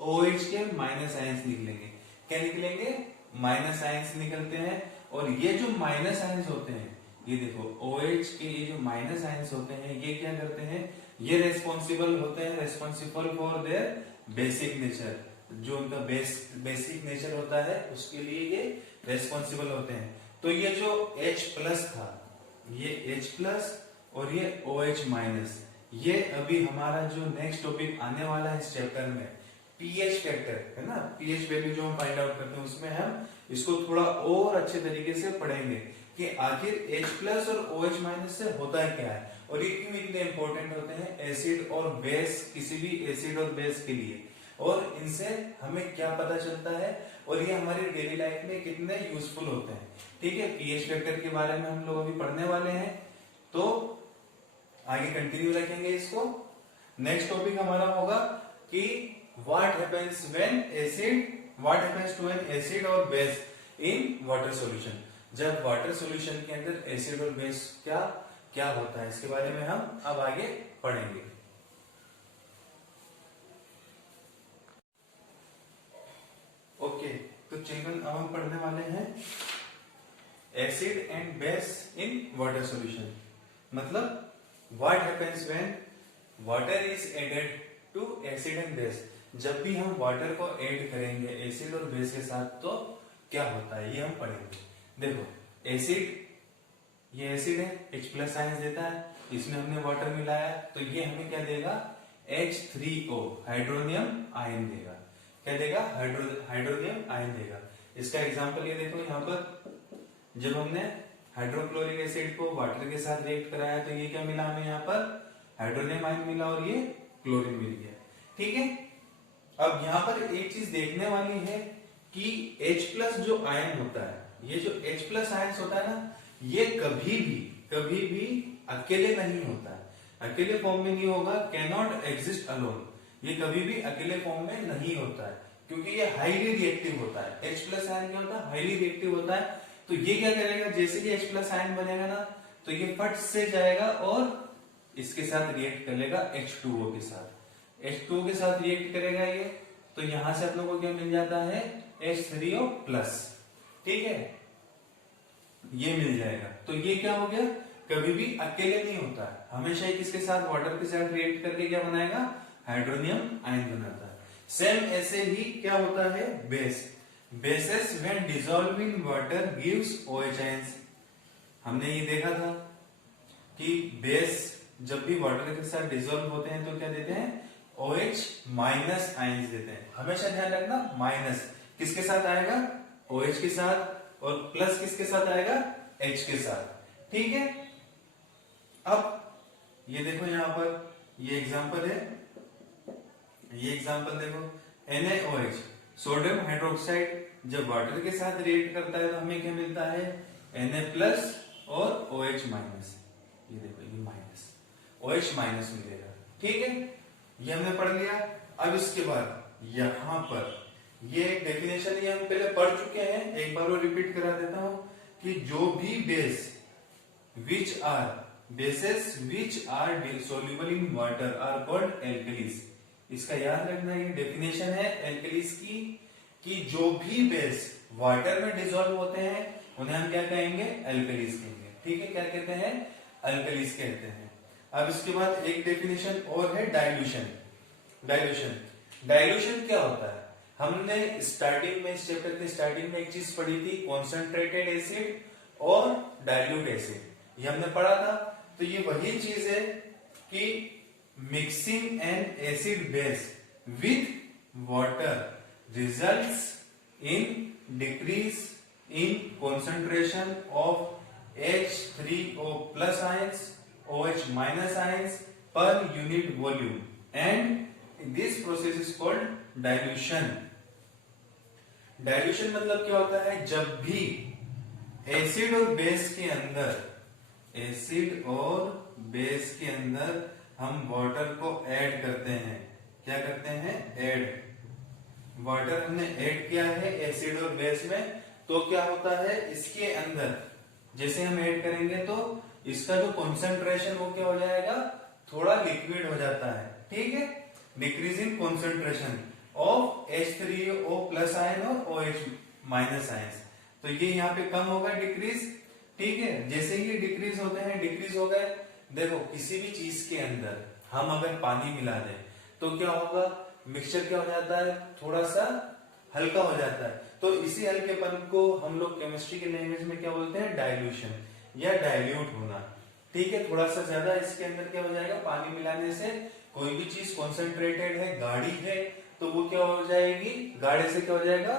OH के माइनस आयंस निकलेंगे। क्या निकलेंगे? माइनस आयंस निकलते हैं। और ये जो माइनस आयंस होते हैं, ये देखो OH के ये जो माइनस आयंस होते हैं ये क्या करते हैं? ये रेस्पॉन्सिबल होते हैं, responsible for their basic nature. जो उनका बेसिक नेचर होता है उसके लिए ये रेस्पॉन्सिबल होते हैं। तो ये जो H+ था, ये H+ और ये OH-, ये अभी हमारा जो नेक्स्ट टॉपिक आने वाला है इस चैप्टर में, pH फैक्टर है ना, pH वैल्यू जो हम फाइंड आउट करते हैं उसमें हम इसको थोड़ा और अच्छे तरीके से पढ़ेंगे कि आखिर H+ और OH- से होता क्या है और ये क्यों इतने इंपॉर्टेंट होते हैं एसिड और बेस, किसी भी एसिड और बेस के लिए, और इनसे हमें क्या पता चलता है और ये हमारी डेली लाइफ में कितने यूजफुल होते हैं। ठीक है, pH फैक्टर के बारे में हम लोग अभी पढ़ने वाले हैं, तो आगे कंटिन्यू रखेंगे इसको। नेक्स्ट टॉपिक हमारा होगा कि what happens to an acid और बेस इन वाटर सॉल्यूशन। जब वाटर सॉल्यूशन के अंदर एसिड और बेस क्या क्या होता है इसके बारे में हम अब आगे पढ़ेंगे। ओके, तो चिल्ड्रन अब हम पढ़ने वाले हैं acid and base in water solution. मतलब what happens when water is added to acid and base. जब भी हम वाटर को ऐड करेंगे एसिड और बेस के साथ तो क्या होता है ये हम पढ़ेंगे। देखो एसिड, ये एसिड है, H+ आयंस देता है, इसमें हमने वाटर मिलाया तो ये हमें क्या देगा? H3O हाइड्रोनियम आयन देगा। क्या देगा? हाइड्रोनियम आयन देगा। इसका एग्जांपल ये देखो, यहाँ पर जब हमने हाइड्रोक्लोरिक एसिड को वाटर के साथ रिएक्ट कराया तो ये क्या मिला हमें? यहाँ पर हाइड्रोनियम आयन मिला और ये क्लोरीन मिल गया। ठीक है, अब यहाँ पर एक चीज देखने वाली है कि H+ जो आयन होता है, ये जो H+ आयन होता है ना, ये कभी भी अकेले नहीं होता है, अकेले फॉर्म में नहीं होगा। कैन नॉट एग्जिस्ट अलोन, ये कभी भी अकेले फॉर्म में नहीं होता है क्योंकि ये हाईली रिएक्टिव होता है। H+ आयन क्या होता है? हाईली रिएक्टिव होता है। तो ये क्या करेगा? जैसे ही H+ आयन बनेगा ना तो ये फट से जाएगा और इसके साथ रिएक्ट करेगा H2O के साथ। H2O के साथ रिएक्ट करेगा ये, तो यहां से अपने को क्या मिल जाता है? H3O+। ठीक है, ये मिल जाएगा। तो ये क्या हो गया? कभी भी अकेले नहीं होता है, हमेशा ही किसके साथ? वाटर के साथ रिएक्ट करके क्या बनाएगा? हाइड्रोनियम आयन बनाता है। सेम ऐसे ही क्या होता है? Base. bases when dissolved in water gives OH ions। हमने ये देखा था कि बेस जब भी वाटर के साथ डिसॉल्व होते हैं तो क्या देते हैं, OH माइनस आयंस देते हैं। हमेशा ध्यान रखना माइनस किसके साथ आएगा, OH के साथ, और प्लस किसके साथ आएगा, H के साथ। ठीक है, अब ये देखो यहां पर ये एग्जांपल है, ये एग्जांपल देखो NaOH सोडियम हाइड्रोक्साइड जब वाटर के साथ रिएक्ट करता है तो हमें क्या मिलता है, Na प्लस और OH माइनस। ये देखो ये माइनस, OH माइनस मिलेगा। ठीक है, ये हमने पढ़ लिया। अब इसके बाद यहां पर ये डेफिनेशन ये हम पहले पढ़ चुके हैं, एक बार वो रिपीट करा देता हूं कि जो भी base which are bases which are soluble in water are called alkalis। इसका याद रखना, ये डेफिनेशन है एल्कलीज की कि जो भी बेस वाटर में डिसॉल्व होते हैं उन्हें हम क्या कहेंगे, एल्कलीज कहेंगे। ठीक है, क्या कहते हैं, एल्कलीज कहते हैं। अब इसके बाद एक डेफिनेशन और है डाइल्यूशन। डाइल्यूशन डाइल्यूशन क्या होता है, हमने स्टार्टिंग में इस चैप्टर के स्टार्टिंग में एक चीज पढ़ी थी, कॉन्सेंट्रेटेड एसिड और डाइल्यूट एसिड, ये हमने पढ़ा था। तो ये वही चीज है कि mixing N acid base with water results in decrease in concentration of H3O plus ions, OH minus ions per unit volume, and this process is called dilution। dilution मतलब क्या होता है, जब भी एसिड और बेस के अंदर, एसिड और बेस के अंदर हम वाटर को ऐड करते हैं, क्या करते हैं, ऐड, वाटर हमने ऐड किया है एसिड और बेस में, तो क्या होता है इसके अंदर जैसे हम ऐड करेंगे तो इसका जो कॉन्सेंट्रेशन वो क्या हो जाएगा, थोड़ा लिक्विड हो जाता है। ठीक है, decrease in concentration of H3O plus ion और OH माइनस आयंस, तो ये यहाँ पे कम होगा, डिक्रीज। ठीक है, जैसे ही डिक्रीज होते हैं, डिक्रीज हो गए। देखो किसी भी चीज के अंदर हम अगर पानी मिला दें तो क्या होगा, मिक्सचर क्या हो जाता है, थोड़ा सा हल्का हो जाता है। तो इसी हल्केपन को हम लोग केमिस्ट्री के लैंग्वेज में क्या बोलते हैं, डाइल्यूशन या डाइल्यूट होना। ठीक है, थोड़ा सा ज्यादा इसके अंदर क्या हो जाएगा, पानी मिलाने से कोई भी चीज कॉन्सेंट्रेटेड है, गाढ़ी है, तो वो क्या हो जाएगी, गाढ़े से क्या हो जाएगा,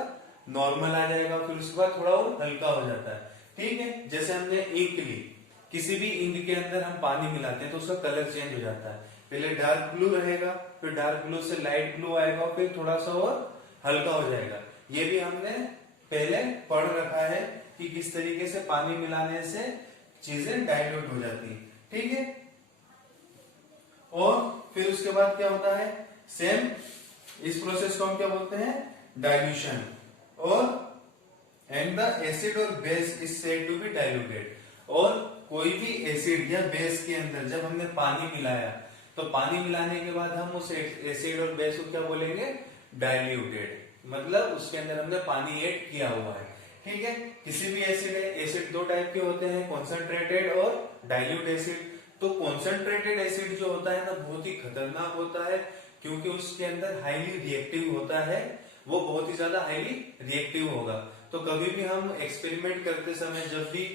नॉर्मल आ जाएगा, फिर उसके बाद थोड़ा और हल्का हो जाता है। ठीक है, जैसे हमने इंक ली, किसी भी इंक के अंदर हम पानी मिलाते हैं तो उसका कलर चेंज हो जाता है, पहले डार्क ब्लू रहेगा, फिर डार्क ब्लू से लाइट ब्लू आएगा, फिर थोड़ा सा और हल्का हो जाएगा। ये भी हमने पहले पढ़ रखा है कि किस तरीके से पानी मिलाने से चीजें डाइल्यूट हो जाती हैं। ठीक है, और फिर उसके बाद क्या होता है, सेम इस प्रोसेस को हम क्या बोलते हैं, डाइल्यूशन। और एंड द एसिड और base is said to be diluted. और कोई भी एसिड या बेस के अंदर जब हमने पानी मिलाया तो पानी मिलाने के बाद हम उस एसिड और बेस को क्या बोलेंगे, डाइल्यूटेड, मतलब उसके अंदर हमने पानी ऐड किया हुआ है। ठीक है, किसी भी एसिड है, एसिड दो टाइप के होते हैं, कॉन्सेंट्रेटेड और डाइल्यूट एसिड। तो कॉन्सेंट्रेटेड एसिड जो होता है ना, बहुत ही खतरनाक होता है, क्योंकि उसके अंदर हाईली रिएक्टिव होता है, वो बहुत ही ज्यादा हाईली रिएक्टिव होगा। तो कभी भी हम एक्सपेरिमेंट करते समय जब भी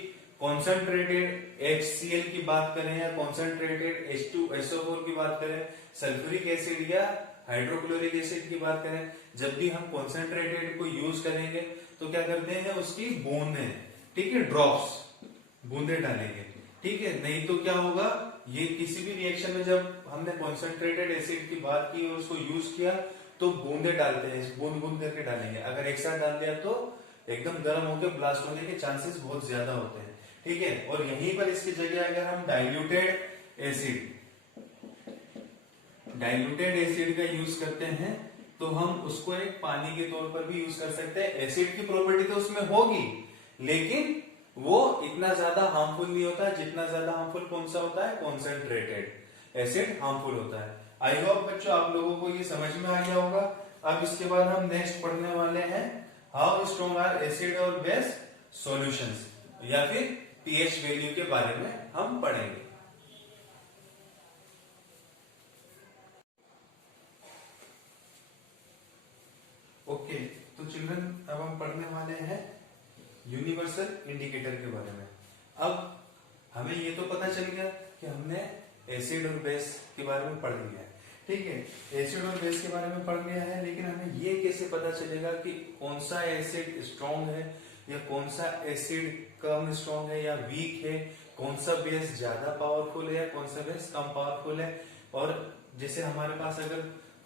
कॉन्सेंट्रेटेड HCl की बात करें या कॉन्सेंट्रेटेड H2SO4 की बात करें, सल्फ्यूरिक एसिड या हाइड्रोक्लोरिक एसिड की बात करें, जब भी हम कॉन्सेंट्रेटेड को यूज करेंगे तो क्या करते हैं, उसकी बूंदे, ठीक है, ड्रॉप्स, बूंदे डालेंगे। ठीक है, नहीं तो क्या होगा, ये किसी भी रिएक्शन में जब हमने कॉन्सेंट्रेटेड एसिड की बात की और उसको यूज किया तो बूंदे डालते हैं, बूंद बूंद करके डालेंगे। अगर एक साथ डाल दिया तो एकदम गर्म होकर ब्लास्ट होने के चांसेस बहुत ज्यादा होते हैं। ठीक है, और यहीं पर इसकी जगह अगर हम डाइल्यूटेड एसिड का यूज करते हैं तो हम उसको एक पानी के तौर पर भी यूज कर सकते हैं। एसिड की प्रॉपर्टी तो उसमें होगी, लेकिन वो इतना ज्यादा हार्मफुल नहीं होता जितना ज्यादा हार्मफुल कौन सा होता है, कॉन्सेंट्रेटेड एसिड हार्मफुल होता है। आई होप बच्चों आप लोगों को ये समझ में आ गया होगा। अब इसके बाद हम नेक्स्ट पढ़ने वाले हैं हाउ स्ट्रॉन्ग आर एसिड और बेस सॉल्यूशंस, या फिर पीएच वैल्यू के बारे में हम पढ़ेंगे। ओके, तो चिल्ड्रन अब हम पढ़ने वाले हैं यूनिवर्सल इंडिकेटर के बारे में। अब हमें ये तो पता चल गया कि हमने एसिड और बेस के बारे में पढ़ लिया है, ठीक है, एसिड और बेस के बारे में पढ़ लिया है, लेकिन हमें ये कैसे पता चलेगा कि कौन सा एसिड स्ट्रॉन्ग है या कौन सा एसिड कम स्ट्रॉन्ग है या वीक है, कौन सा बेस ज्यादा पावरफुल है या कौन सा बेस कम पावरफुल है। और जैसे हमारे पास अगर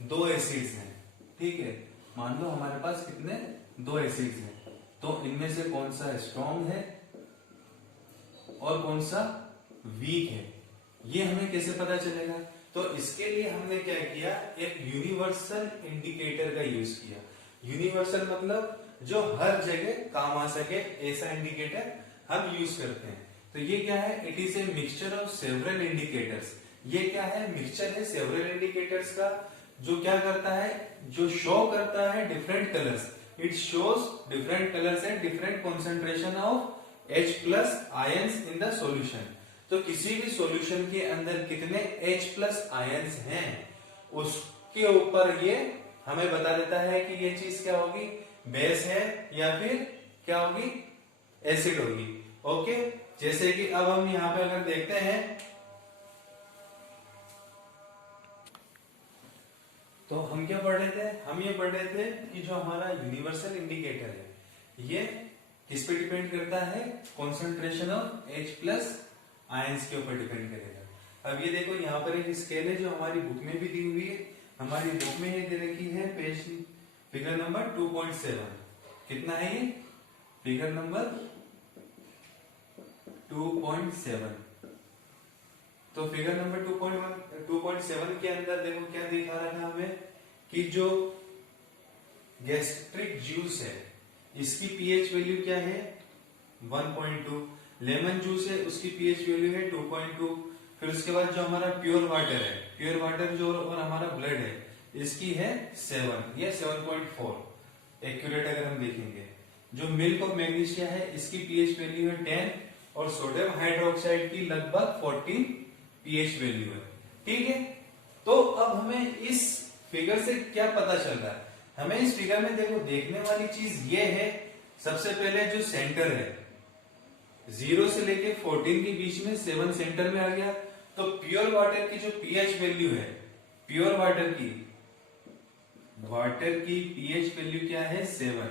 दो एसिड्स हैं, ठीक है, मान लो हमारे पास कितने दो एसिड्स हैं, तो इनमें से कौन सा स्ट्रॉन्ग है और कौन सा वीक है, ये हमें कैसे पता चलेगा। तो इसके लिए हमने क्या किया, एक यूनिवर्सल इंडिकेटर का यूज किया। यूनिवर्सल मतलब जो हर जगह काम आ सके, ऐसा इंडिकेटर हम यूज करते हैं। तो ये क्या है, it is a mixture of several indicators. ये क्या है, मिक्सचर है सेवरल इंडिकेटर्स का, जो क्या करता है, जो शो करता है different colours. It shows different colours and different concentration of H plus ions in the solution. तो किसी भी सॉल्यूशन के अंदर कितने H प्लस आयंस हैं, उसके ऊपर ये हमें बता देता है कि ये चीज क्या होगी, बेस है या फिर क्या होगी, एसिड होगी। ओके, जैसे कि अब हम यहां पे अगर देखते हैं तो हम क्या पढ़ रहे थे, हम ये पढ़ रहे थे कि जो हमारा यूनिवर्सल इंडिकेटर है ये किस पे डिपेंड करता है, concentration of H plus ions के ऊपर डिपेंड करेगा। अब ये देखो यहाँ पर एक स्केल है जो हमारी बुक में भी दी हुई है। हमारी बुक में ये दे रखी है पेज फिगर नंबर 2.7। कितना है ये, फिगर नंबर 2.7। तो फिगर नंबर 2.7 के अंदर देखो क्या दिखा रहा है हमें कि जो गैस्ट्रिक जूस है इसकी पीएच वैल्यू क्या है, 1.2। लेमन जूस है उसकी पीएच वैल्यू है 2.2। फिर उसके बाद जो हमारा प्योर वाटर है, प्योर वाटर जो और हमारा ब्लड है इसकी है 7 या 7.4 एक्यूरेट अगर हम देखेंगे। जो मिल्क ऑफ मैग्नीशिया है इसकी पीएच वैल्यू है 10 और सोडियम हाइड्रोक्साइड की लगभग 14 पीएच वैल्यू है, ठीक है। तो अब हमें इस फिगर से क्या पता चल रहा है, हमें इस फिगर में देखो देखने वाली चीज ये है, सबसे पहले जो सेंटर है 0 से लेके 14 के बीच में 7 सेंटर में आ गया। तो प्योर वाटर की जो पीएच वैल्यू है, प्योर वाटर की पीएच वैल्यू क्या है, 7,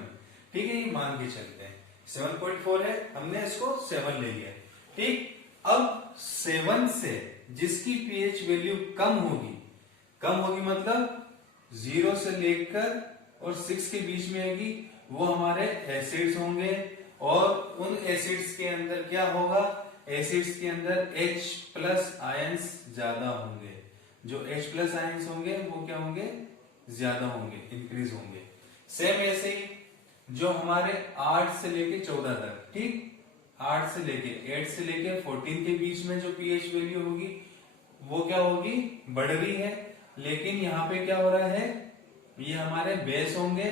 ठीक है, ये मान के चलते हैं 7.4 है, हमने इसको 7 ले लिया, ठीक। अब 7 से जिसकी पीएच वैल्यू कम होगी मतलब 0 से लेकर और 6 के बीच में होगी, वो हमारे एसिड्स होंगे। और उन एसिड्स के अंदर क्या होगा, एसिड्स के अंदर H प्लस आयंस ज्यादा होंगे। जो H प्लस आयंस होंगे वो क्या होंगे, ज्यादा होंगे, इंक्रीज होंगे। सेम ऐसे ही जो हमारे 8 से लेके 14 तक, ठीक, 8 से लेके 14 के बीच में जो पीएच वैल्यू होगी वो क्या होगी, बढ़ रही है। लेकिन यहाँ पे क्या हो रहा है, ये हमारे बेस होंगे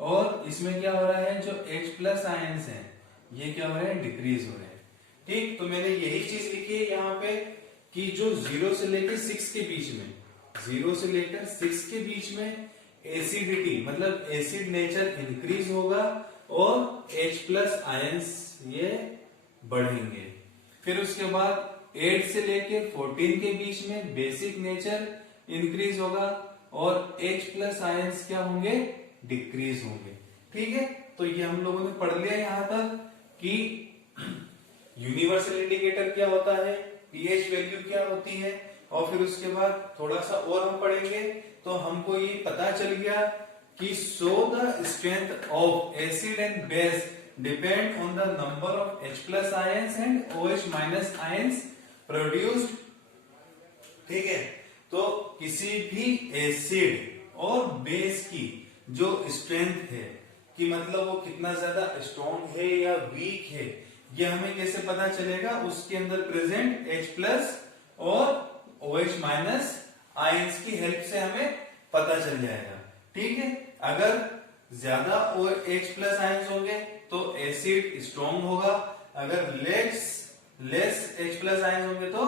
और इसमें क्या हो रहा है, जो H प्लस आयंस हैं ये क्या हो रहे हैं, डिक्रीज हो रहे हैं, ठीक। तो मैंने यही चीज लिखी है यहाँ पे कि जो 0 से लेकर 6 के बीच में, 0 से लेकर 6 के बीच में एसिडिटी मतलब एसिड नेचर इंक्रीज होगा और H प्लस आयंस ये बढ़ेंगे। फिर उसके बाद 8 से लेके 14 के बीच में बेसिक नेचर इंक्रीज होगा और H प्लस आयंस क्या होंगे, डिक्रीज होंगे, ठीक है। तो ये हम लोगों ने पढ़ लिया यहां तक कि यूनिवर्सल इंडिकेटर क्या होता है, पीएच वैल्यू क्या होती है, और फिर उसके बाद थोड़ा सा और हम पढ़ेंगे तो हमको ये पता चल गया कि show the strength of acid and base depend on the number of H plus ions and OH minus ions produced, ठीक है। तो किसी भी एसिड और बेस की जो स्ट्रेंथ है कि मतलब वो कितना ज्यादा स्ट्रॉन्ग है या वीक है, ये हमें कैसे पता चलेगा, उसके अंदर प्रेजेंट H प्लस और OH माइनस आयंस की हेल्प से हमें पता चल जाएगा, ठीक है। अगर ज्यादा H प्लस आयंस होंगे तो एसिड स्ट्रॉन्ग होगा, अगर लेस H प्लस आयंस होंगे तो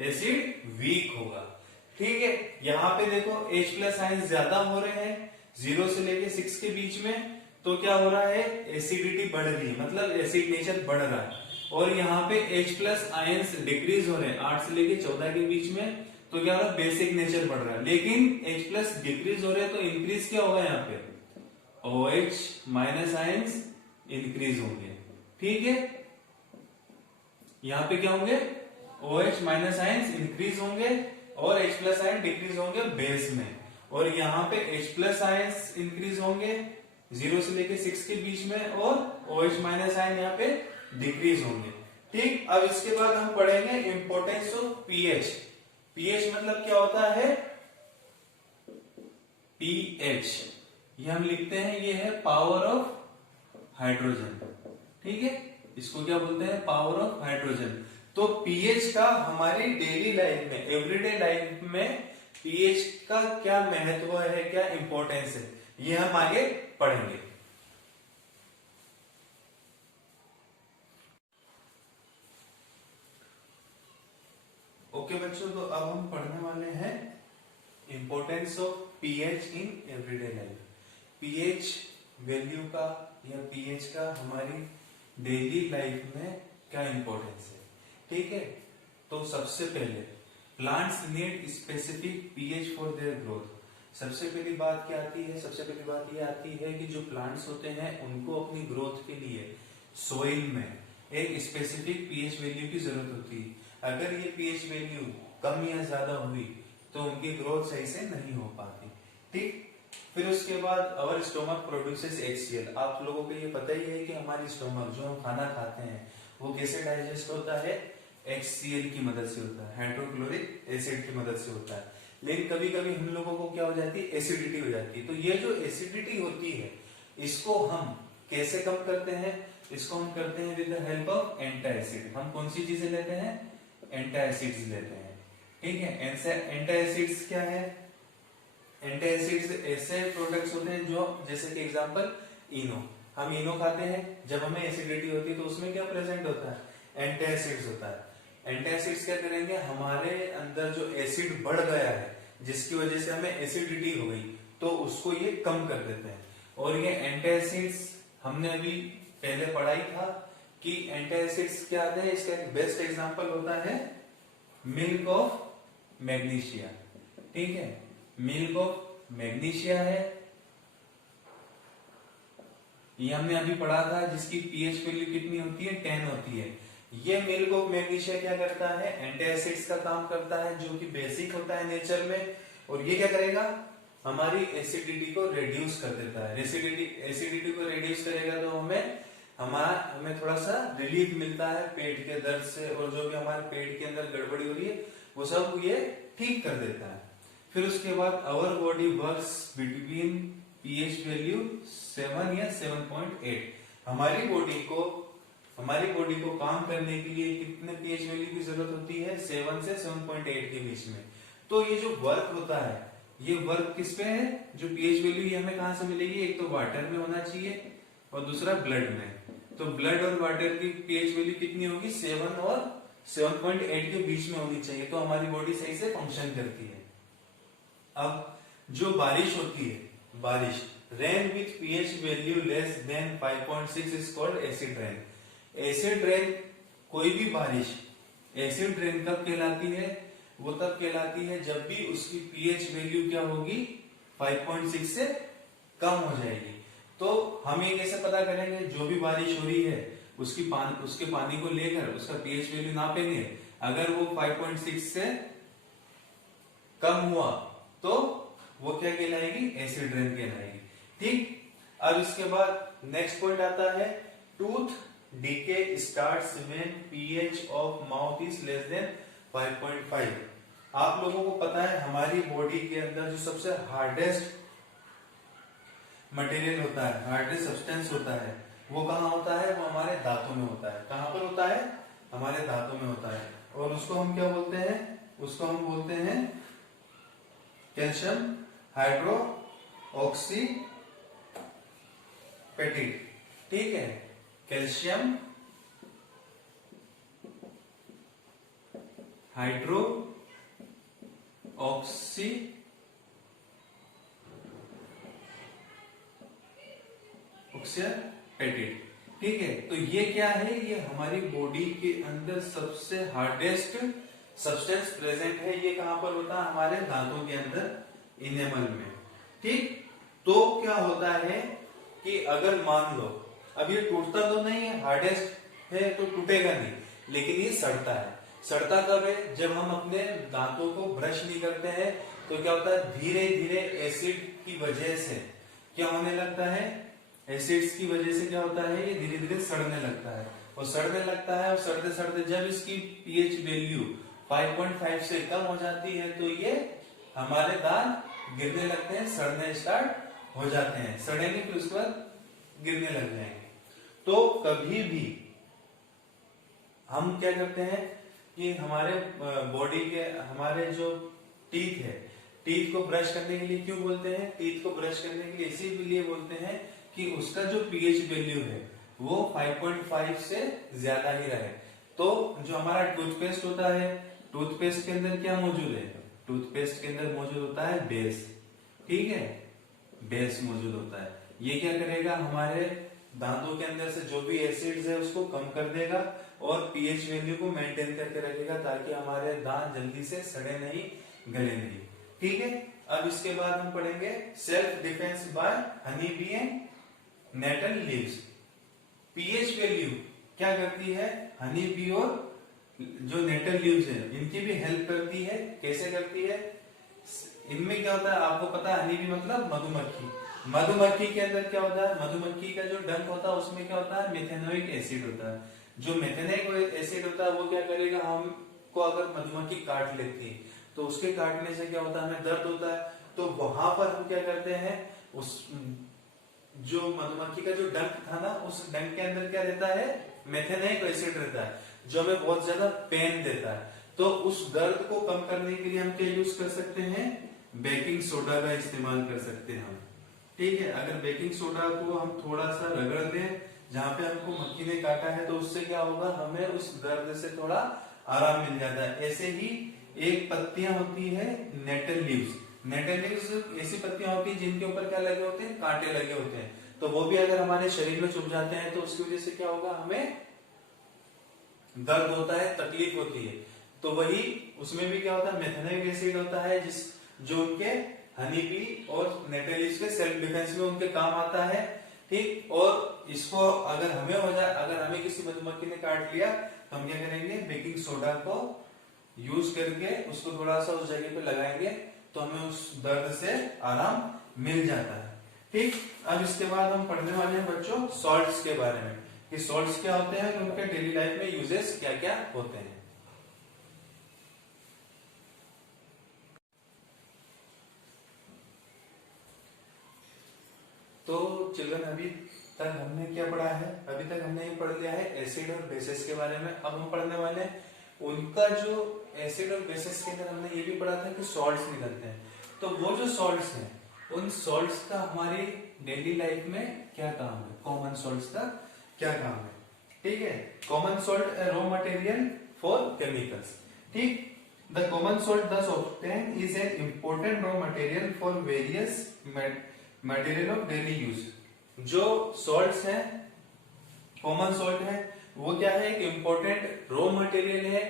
एसिड वीक होगा, ठीक है। यहाँ पे देखो H प्लस आयंस ज्यादा हो रहे हैं 0 से लेके 6 के बीच में, तो क्या हो रहा है, एसिडिटी बढ़ रही है, मतलब एसिड नेचर बढ़ रहा है। और यहाँ पे H प्लस आयंस डिक्रीज हो रहे हैं 8 से लेके 14 के बीच में, तो क्या हो रहा है, बेसिक नेचर बढ़ रहा है। लेकिन H प्लस डिक्रीज हो रहे हैं तो इंक्रीज क्या होगा, यहाँ पे OH माइनस आयंस इंक्रीज होंगे। ठीक है, यहाँ पे क्या होंगे, OH माइनस आयंस इंक्रीज होंगे और H प्लस आयन डिक्रीज होंगे बेस में। और यहाँ पे H प्लस आयंस इंक्रीज होंगे 0 से लेके 6 के बीच में और OH माइनस आयन यहाँ पे डिक्रीज होंगे। ठीक, अब इसके बाद हम पढ़ेंगे इंपॉर्टेंस ऑफ पीएच। पीएच मतलब क्या होता है, पीएच ये हम लिखते हैं, ये है पावर ऑफ हाइड्रोजन। ठीक है, इसको क्या बोलते हैं, पावर ऑफ हाइड्रोजन। तो पीएच का हमारी डेली लाइफ में, एवरीडे लाइफ में पीएच का क्या महत्व है, क्या इंपॉर्टेंस है, ये हम आगे पढ़ेंगे। ओके बच्चों, तो अब हम पढ़ने वाले हैं importance of pH in everyday life. PH value का या पीएच का हमारी डेली लाइफ में क्या इंपॉर्टेंस है। ठीक है, तो सबसे पहले plants need specific pH for their growth. सबसे पहली बात क्या आती है, सबसे पहली बात ये आती है कि जो प्लांट्स होते हैं उनको अपनी ग्रोथ के लिए सोइल में एक स्पेसिफिक पीएच वैल्यू की जरूरत होती है। अगर ये पीएच वैल्यू कम या ज्यादा हुई तो उनकी ग्रोथ सही से नहीं हो पाती। ठीक, फिर उसके बाद अवर स्टोमक प्रोड्यूसेस HCl। आप लोगों को ये पता ही है कि हमारी स्टोमक जो हम खाना खाते हैं वो कैसे डाइजेस्ट होता है, HCl की मदद से होता है, हाइड्रोक्लोरिक एसिड की मदद से होता है। लेकिन कभी कभी हम लोगों को क्या हो जाती है, एसिडिटी हो जाती है। तो ये जो एसिडिटी होती है इसको हम कैसे कम करते हैं, इसको हम करते हैं with the help of antacid. हम कौन सी चीजें लेते हैं, एंटासिड्स लेते हैं। ठीक है, एंटासिड्स क्या है, एंटासिड्स ऐसे प्रोडक्ट्स होते हैं जो, जैसे कि एग्जांपल इनो, हम इनो खाते हैं, जब हमें एसिडिटी होती है तो उसमें क्या प्रेजेंट होता है, एंटासिड्स होता है। एंटासिड्स क्या करेंगे, हमारे अंदर जो एसिड बढ़ गया है जिसकी वजह से हमें एसिडिटी हो गई तो उसको ये कम कर देते हैं। और ये एंटासिड्स हमने अभी पहले पढ़ा ही था कि एंटासिड्स क्या आते हैं, इसका एक बेस्ट एग्जांपल होता है मिल्क ऑफ मैग्नीशिया। ठीक है, मिल्क ऑफ मैग्नीशिया है, ये हमने अभी पढ़ा था, जिसकी पीएच वैल्यू कितनी होती है, 10 होती है। ये मिल्क ऑफ मैग्नीशिया क्या करता है, एंटासिड्स का काम करता है जो कि बेसिक होता है नेचर में। और ये क्या करेगा, हमारी एसिडिटी को रिड्यूस कर देता है। एसिडिटी को रिड्यूस करेगा तो हमें थोड़ा सा रिलीफ मिलता है पेट के दर्द से, और जो भी हमारे पेट के अंदर गड़बड़ी हो रही है वो सब ये ठीक कर देता है। फिर उसके बाद our body works between pH value 7 या 7.8। हमारी बॉडी को काम करने के लिए कितने पीएच वैल्यू की जरूरत होती है, 7 से 7.8 के बीच में। तो ये जो वर्क होता है, ये वर्क किस पे है, जो पीएच वैल्यू ये हमें कहां से मिलेगी, एक तो वाटर में होना चाहिए और दूसरा ब्लड में। तो ब्लड और वाटर की पीएच वैल्यू कितनी होगी, 7 और 7.8 के बीच में होनी चाहिए, तो हमारी बॉडी सही से फंक्शन करती है। अब जो बारिश होती है, बारिश, rain with pH value less than 5.6 is called acid rain. Acid rain, कोई भी बारिश एसिड रेन कब कहलाती है, वो तब कहलाती है जब भी उसकी पीएच वैल्यू क्या होगी, 5.6 से कम हो जाएगी। तो हम ये कैसे पता करेंगे, जो भी बारिश हो रही है उसके पानी को लेकर उसका पीएच वैल्यू नापेंगे, अगर वो 5.6 से कम हुआ तो वो क्या कहलाएगी, एसिड रेन कहलाएगी। ठीक, अब इसके बाद नेक्स्ट पॉइंट आता है, tooth decay starts when pH of mouth is less than 5.5। आप लोगों को पता है हमारी बॉडी के अंदर जो सबसे हार्डेस्ट मटेरियल होता है, हार्डेस्ट सब्सटेंस होता है, वो कहाँ होता है, वो हमारे दांतों में होता है। कहाँ पर होता है, हमारे दांतों में होता है। और उसको हम क्या बोलते हैं, उसको हम बोलते हैं कैल्शियम हाइड्रो ऑक्सी पेटिट। ठीक है, कैल्शियम हाइड्रो उक्सियर पेटिट। ठीक है, तो ये क्या है, ये हमारी बॉडी के अंदर सबसे हार्डेस्ट सब्सटेंस प्रेजेंट है। ये कहां पर होता है, हमारे दांतों के अंदर, इनेमल में। ठीक, तो क्या होता है कि अगर मान लो अब ये टूटता तो नहीं है, हार्डेस्ट है तो टूटेगा नहीं, लेकिन ये सड़ता है। सड़ता कब है, जब हम अपने दांतों को ब्रश नहीं करते हैं तो क्या होता है, धीरे धीरे एसिड की वजह से क्या होने लगता है, एसिड्स की वजह से क्या होता है, ये धीरे धीरे सड़ने लगता है। और सड़ने लगता है, और सड़ते सड़ते जब इसकी पीएच वैल्यू 5.5 से कम हो जाती है तो ये हमारे दांत गिरने लगते हैं, सड़ने स्टार्ट हो जाते हैं। सड़ेंगे फिर उसके बाद गिरने लग जाएंगे। तो कभी भी हम क्या करते हैं कि हमारे बॉडी के, हमारे जो टीथ है, टीथ को ब्रश करने के लिए क्यों बोलते हैं, टीथ को ब्रश करने के लिए इसीलिए बोलते हैं कि उसका जो पीएच वैल्यू है वो 5.5 से ज्यादा ही रहे। तो जो हमारा टूथपेस्ट होता है, टूथपेस्ट के अंदर क्या मौजूद है, टूथपेस्ट के अंदर मौजूद होता है बेस। ठीक है, बेस मौजूद होता है। ये क्या करेगा, हमारे दांतों के अंदर से जो भी एसिड्स है उसको कम कर देगा और पीएच वैल्यू को मेंटेन करके रखेगा, ताकि हमारे दांत जल्दी से सड़े नहीं, गले नहीं। ठीक है, अब इसके बाद हम पढ़ेंगे self defence bye honey bee and nettle leaves. PH value क्या करती है, हनी बी और जो नेटल लीव्स है इनकी भी हेल्प करती है। कैसे करती है, इनमें क्या होता है आपको पता है, हनी बी मतलब मधुमक्खी। मधुमक्खी के अंदर क्या होता है, मधुमक्खी का जो डंक होता है उसमें क्या होता है, मेथेनोइक एसिड होता है। जो मेथेनोइक एसिड होता है वो क्या करेगा, हमको अगर मधुमक्खी काट लेती है तो उसके काटने से क्या होता है, हमें दर्द होता है। तो वहां पर हम क्या करते हैं, उस जो मधुमक्खी का जो डंक था ना, उस डंक के अंदर क्या रहता है, मेथेनोइक एसिड रहता है, जो हमें बहुत ज्यादा पेन देता है। तो उस दर्द को कम करने के लिए हम क्या यूज कर सकते हैं, बेकिंग सोडा का इस्तेमाल कर सकते हैं हम। ठीक है, अगर बेकिंग सोडा को हम थोड़ा सा रगड़ दें जहां पे हमको मक्खी ने काटा है, तो उससे क्या होगा, हमें उस दर्द से थोड़ा आराम मिल जाता है। ऐसे ही एक पत्तियां होती है नेटल लीव्स। नेटल लीव्स ऐसी पत्तियां होती है जिनके ऊपर क्या लगे होते हैं, कांटे लगे होते हैं। तो वो भी अगर हमारे शरीर में चुभ जाते हैं तो उसकी वजह से क्या होगा, हमें दर्द होता है, तकलीफ होती है। तो वही उसमें भी क्या होता है, मेथेनोइक एसिड होता है, जिस जो उनके हनी बी और नेटल लीव्स के सेल्फ डिफेंस में उनके काम आता है। ठीक, और इसको अगर हमें हो जाए, अगर हमें किसी मधुमक्खी ने काट लिया तो हम क्या करेंगे, बेकिंग सोडा को यूज करके उसको थोड़ा सा उस जगह पे लगाएंगे तो हमें उस दर्द से आराम मिल जाता है। ठीक, अब इसके बाद हम पढ़ने वाले हैं बच्चों सॉल्ट्स के बारे में, कि सॉल्ट्स क्या होते हैं, उनके डेली लाइफ में यूजेस क्या क्या होते हैं। तो चिल्ड्रन अभी तक हमने क्या पढ़ा है, अभी तक हमने ये पढ़ लिया है एसिड और बेसिस के बारे में। अब हम पढ़ने वाले हैं उनका जो एसिड और बेसिस के अंदर हमने ये भी पढ़ा था कि सॉल्ट्स निकलते हैं। तो वो जो सॉल्ट्स हैं, उन सॉल्ट्स का हमारी डेली लाइफ में क्या काम है, कॉमन सॉल्ट्स का क्या काम है। ठीक है, common salt raw material for chemicals. ठीक, द कॉमन सॉल्ट दस obtain is an important raw material for various material of daily use. जो सॉल्ट्स हैं, कॉमन सॉल्ट है, वो क्या है, एक इंपॉर्टेंट रॉ मटेरियल है,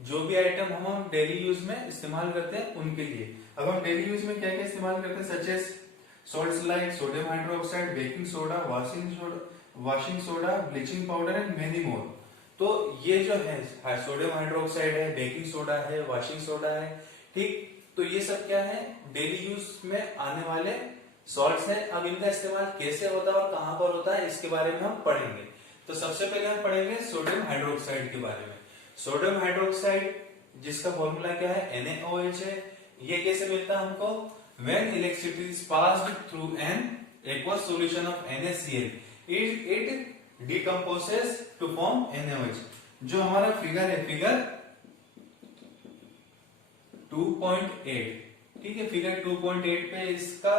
जो भी आइटम हम डेली यूज में इस्तेमाल करते हैं उनके लिए। अब हम डेली यूज में क्या क्या इस्तेमाल करते हैं, such as salts like sodium hydroxide, baking soda, washing soda, bleaching powder and many more. तो ये जो है सोडियम हाइड्रोक्साइड है, बेकिंग सोडा है, वॉशिंग सोडा है। ठीक, तो ये सब क्या है, डेली यूज में आने वाले सॉल्ट्स हैं। अब इनका इस्तेमाल कैसे होता है और कहां पर होता है, इसके बारे में हम पढ़ेंगे। तो सबसे पहले हम पढ़ेंगे सोडियम हाइड्रोक्साइड के बारे में। सोडियम हाइड्रोक्साइड जिसका फॉर्मूला क्या है, NaOH है। ये कैसे मिलता है हमको, when electricity is passed through an aqueous solution of NaCl, it decomposes to form NaOH। जो हमारा फिगर है, फिगर 2.8, ठीक है, फिगर 2.8 पे इसका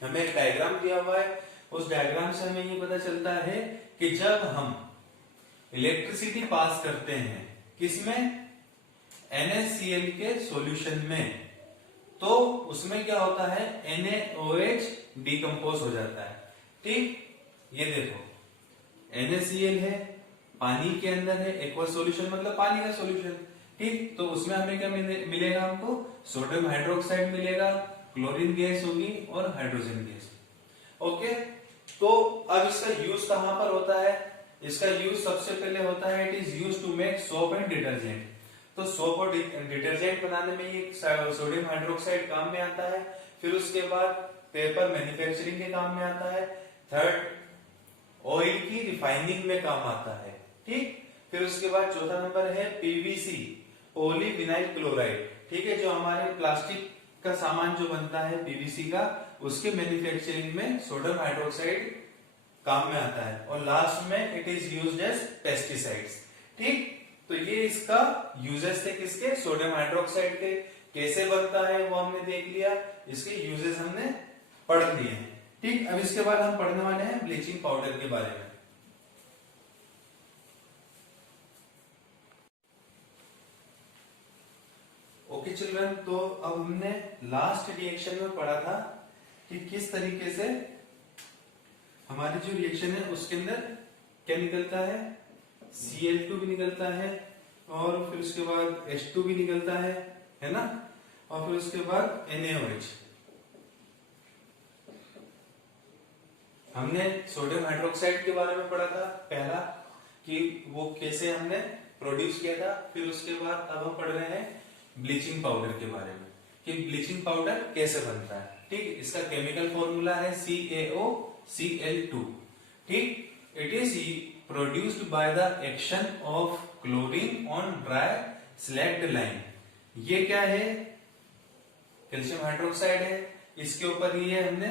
हमें एक डायग्राम दिया हुआ है। उस डायग्राम से हमें ये पता चलता है कि जब हम इलेक्ट्रिसिटी पास करते हैं किसमें, NaCl के सॉल्यूशन में, तो उसमें क्या होता है, NaOH डिकम्पोज हो जाता है। ठीक, ये देखो NaCl है, पानी के अंदर है, एक्वा सॉल्यूशन मतलब पानी का सॉल्यूशन, ठीक। तो उसमें हमें क्या मिलेगा, हमको सोडियम हाइड्रोक्साइड मिलेगा, क्लोरीन गैस होगी और हाइड्रोजन गैस। ओके, तो अब इसका यूज कहां पर होता है? इसका यूज सबसे पहले होता है, it is use to make soap and detergent. तो सोप और डिटर्जेंट बनाने में ये सोडियम हाइड्रोक्साइड काम में आता है। फिर उसके बाद पेपर मैन्युफैक्चरिंग के काम में आता है। थर्ड, ऑयल की रिफाइनिंग में काम आता है, ठीक। फिर उसके बाद चौथा नंबर है पीवीसी, पॉलीविनाइल क्लोराइड, ठीक है, जो हमारे प्लास्टिक का सामान जो बनता है पीवीसी का, उसके मैन्युफैक्चरिंग में सोडियम हाइड्रोक्साइड काम में आता है। और लास्ट में it is used as pesticides, ठीक। तो ये इसका यूजेस थे, किसके? सोडियम हाइड्रोक्साइड के। कैसे बनता है वो हमने देख लिया, इसके यूजेस हमने पढ़ लिए हैं, ठीक। अब इसके बाद हम पढ़ने वाले हैं ब्लीचिंग पाउडर के बारे में। ओके चिल्ड्रन, तो अब हमने लास्ट रिएक्शन में पढ़ा था कि किस तरीके से हमारी जो रिएक्शन है उसके अंदर क्या निकलता है, Cl2 भी निकलता है, और फिर उसके बाद H2 भी निकलता है ना, और फिर उसके बाद NaOH। हमने सोडियम हाइड्रोक्साइड के बारे में पढ़ा था पहला, कि वो कैसे हमने प्रोड्यूस किया था। फिर उसके बाद अब हम पढ़ रहे हैं ब्लीचिंग पाउडर के बारे में, कि ब्लीचिंग पाउडर कैसे बनता है, ठीक। इसका केमिकल फॉर्मूला है CaOCl2, ठीक। It is produced by the action of chlorine on dry slagged lime. ये क्या है? कैल्शियम हाइड्रोक्साइड है, इसके ऊपर ये हमने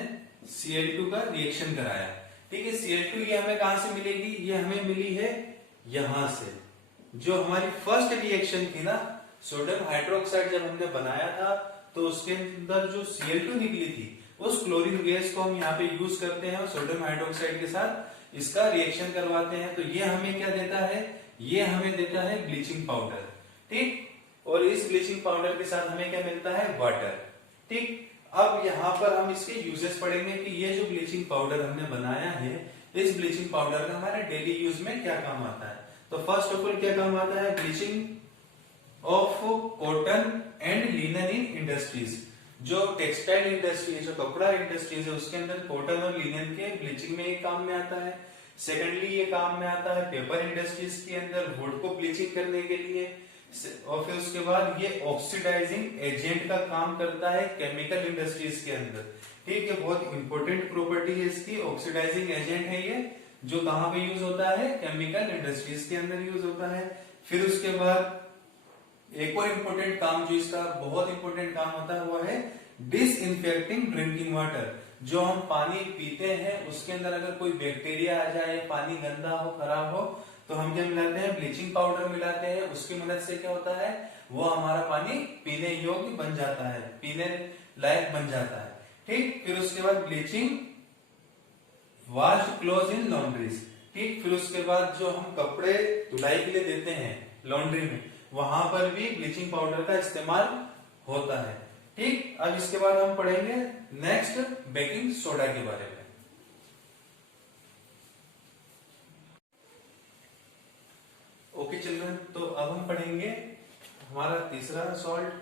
Cl2 का रिएक्शन कराया, ठीक है। Cl2 ये हमें कहां से मिलेगी? ये हमें मिली है यहां से। जो हमारी फर्स्ट रिएक्शन थी ना, सोडियम हाइड्रोक्साइड जब हमने बनाया था, तो उसके अंदर जो Cl2 निकली थी, उस क्लोरीन गैस को हम यहाँ पे यूज करते हैं और सोडियम हाइड्रोक्साइड के साथ इसका रिएक्शन करवाते हैं। तो ये हमें क्या देता है? ये हमें देता है ब्लीचिंग पाउडर, ठीक। और इस ब्लीचिंग पाउडर के साथ हमें क्या मिलता है? वाटर, ठीक। अब यहाँ पर हम इसके यूजेस पढ़ेंगे कि ये जो ब्लीचिंग पाउडर हमने बनाया है, इस ब्लीचिंग पाउडर का हमारे डेली यूज में क्या काम आता है। तो फर्स्ट ऑफ ऑल क्या काम आता है? Bleaching of cotton and linen in industries. जो टेक्सटाइल इंडस्ट्री है, जो कपड़ा इंडस्ट्रीज है, उसके अंदर कॉटन और लिनन के ब्लीचिंग में ये काम में आता है। सेकेंडली ये काम में आता है पेपर इंडस्ट्रीज के अंदर वुड को ब्लीचिंग करने के लिए। और फिर उसके बाद ये ऑक्सीडाइजिंग एजेंट का काम करता है केमिकल इंडस्ट्रीज के अंदर, ठीक है। बहुत इंपॉर्टेंट प्रॉपर्टी है इसकी, ऑक्सीडाइजिंग एजेंट है ये, जो कहां पे यूज होता है? केमिकल इंडस्ट्रीज के अंदर यूज होता है। फिर उसके बाद एक और इम्पोर्टेंट काम जो इसका बहुत इंपॉर्टेंट काम होता है वो है डिसइंफेक्टिंग ड्रिंकिंग वाटर। जो हम पानी पीते हैं उसके अंदर अगर कोई बैक्टीरिया आ जाए, पानी गंदा हो, खराब हो, तो हम क्या मिलाते हैं? ब्लीचिंग पाउडर मिलाते हैं। उसकी मदद से क्या होता है? वो हमारा पानी पीने योग्य बन जाता है, पीने लायक बन जाता है, ठीक। फिर उसके बाद bleaching washed cloth in laundries, ठीक। फिर उसके बाद जो हम कपड़े धुलाई के लिए देते हैं लॉन्ड्री में, वहां पर भी ब्लीचिंग पाउडर का इस्तेमाल होता है, ठीक। अब इसके बाद हम पढ़ेंगे नेक्स्ट बेकिंग सोडा के बारे में। ओके चिल्ड्रन, तो अब हम पढ़ेंगे हमारा तीसरा सॉल्ट,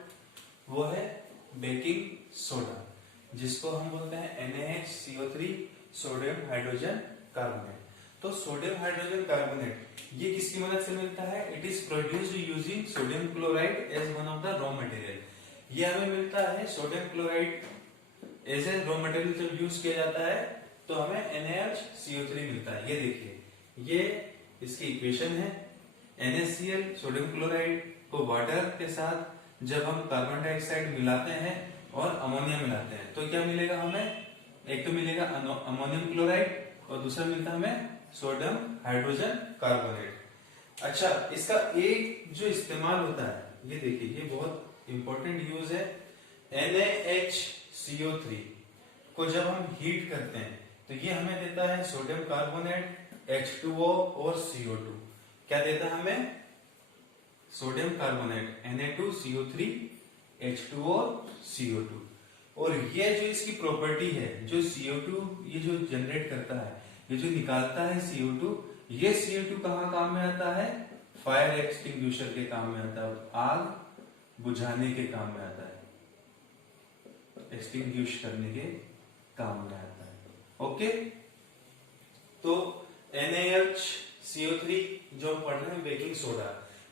वो है बेकिंग सोडा, जिसको हम बोलते हैं NaHCO3 सोडियम हाइड्रोजन कार्बोनेट। तो सोडियम हाइड्रोजन कार्बोनेट ये किसकी मदद से मिलता है? It is produced using sodium chloride as one of the raw material. ये हमें मिलता है sodium chloride as a raw material. जब यूज किया जाता है तो हमें NaHCO3 मिलता है। ये देखिए, ये इसकी इक्वेशन है। NaCl सोडियम क्लोराइड को वाटर के साथ जब हम कार्बन डाइऑक्साइड मिलाते हैं और अमोनिया मिलाते हैं तो क्या मिलेगा हमें? एक तो मिलेगा अमोनियम क्लोराइड और दूसरा मिलता है हमें सोडियम हाइड्रोजन कार्बोनेट। अच्छा, इसका एक जो इस्तेमाल होता है, ये देखिए, ये बहुत इंपॉर्टेंट यूज है। NaHCO3 को जब हम हीट करते हैं तो ये हमें देता है सोडियम कार्बोनेट, H2O और CO2। क्या देता है हमें? Sodium carbonate Na2CO3 H2O CO2। और ये जो इसकी प्रॉपर्टी है, जो CO2 ये जो जनरेट करता है, ये जो निकालता है CO2, ये CO2 कहाँ काम में आता है? फायर एक्सटिंग्विशर के काम में आता है, आग बुझाने के काम में आता है, एक्सटिंग्विश करने के काम में आता है। ओके, तो NaHCO3 जो पढ़ रहे हैं बेकिंग सोडा,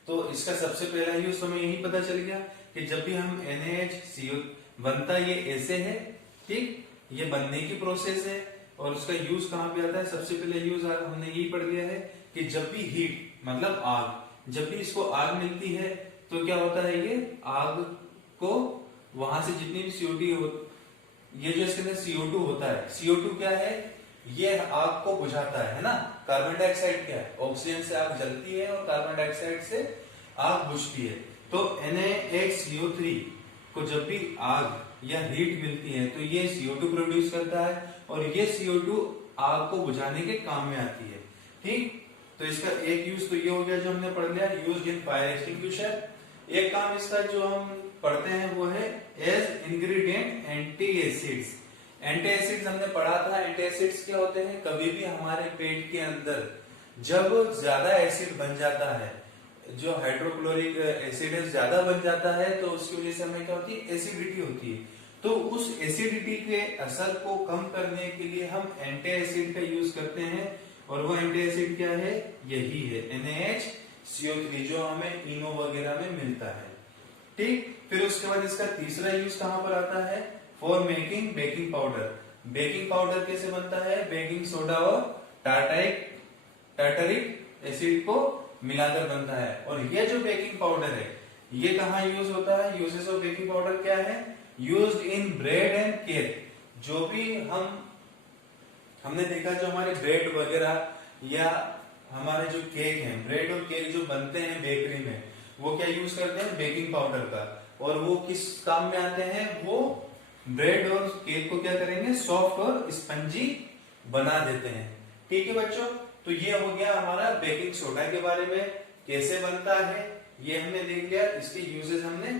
तो इसका सबसे पहला यूज हमें यही पता चल गया कि जब भी हम NaHCO बनता ये ऐसे है, ठीक, ये बनने की प्रोसेस है और उसका यूज कहाँ पे आता है? सबसे पहले यूज हमने यही पढ़ लिया है कि जब भी हीट मतलब आग, जब भी इसको आग मिलती है तो क्या होता है, ये आग को वहां से जितनी भी CO2 ये जो इसके अंदर CO2 होता है, CO2 क्या है? ये आग को बुझाता है ना। कार्बन डाइऑक्साइड क्या है? ऑक्सीजन से आग जलती है और कार्बन डाइऑक्साइड से आग बुझती है। तो NaHCO3 को जब भी आग या हीट मिलती है तो ये CO2 प्रोड्यूस करता है और ये CO2 आग को बुझाने के काम में आती है, ठीक। तो इसका एक यूज तो ये हो गया जो हमने पढ़ लिया, यूज्ड इन फायर एक्सटिंग्विशर। एक काम इसका जो हम पढ़ते हैं वो है as ingredient anti acids. Anti acids हमने पढ़ा था। एंटी एसिड्स क्या होते हैं? कभी भी हमारे पेट के अंदर जब ज्यादा एसिड बन जाता है, जो हाइड्रोक्लोरिक एसिड ज्यादा बन जाता है तो उसकी वजह से हमें क्या होती है? एसिडिटी होती है। तो उस एसिडिटी के असर को कम करने के लिए हम एंटी एसिड का यूज करते हैं और वो एंटी एसिड क्या है? यही है NaHCO3 जो हमें इनो वगैरह में मिलता है, ठीक। फिर उसके बाद इसका तीसरा यूज कहां पर आता है? For making baking powder. Baking powder कैसे बनता है? बेकिंग सोडा और टार्टरिक एसिड को मिलाकर बनता है। और ये जो बेकिंग पाउडर है ये कहाँ यूज होता है? यूजेस ऑफ बेकिंग पाउडर क्या है? Used in bread and cake. जो भी हमने देखा जो हमारे ब्रेड वगैरह या हमारे जो केक हैं, ब्रेड और केक जो बनते हैं बेकरी में, वो क्या यूज करते हैं? बेकिंग पाउडर का। और वो किस काम में आते हैं? वो ब्रेड और केक को क्या करेंगे? सॉफ्ट और स्पंजी बना देते हैं, ठीक है बच्चों। तो ये हो गया हमारा बेकिंग सोडा के बारे में, कैसे बनता है ये हमने देख लिया, इसके यूजेस हमने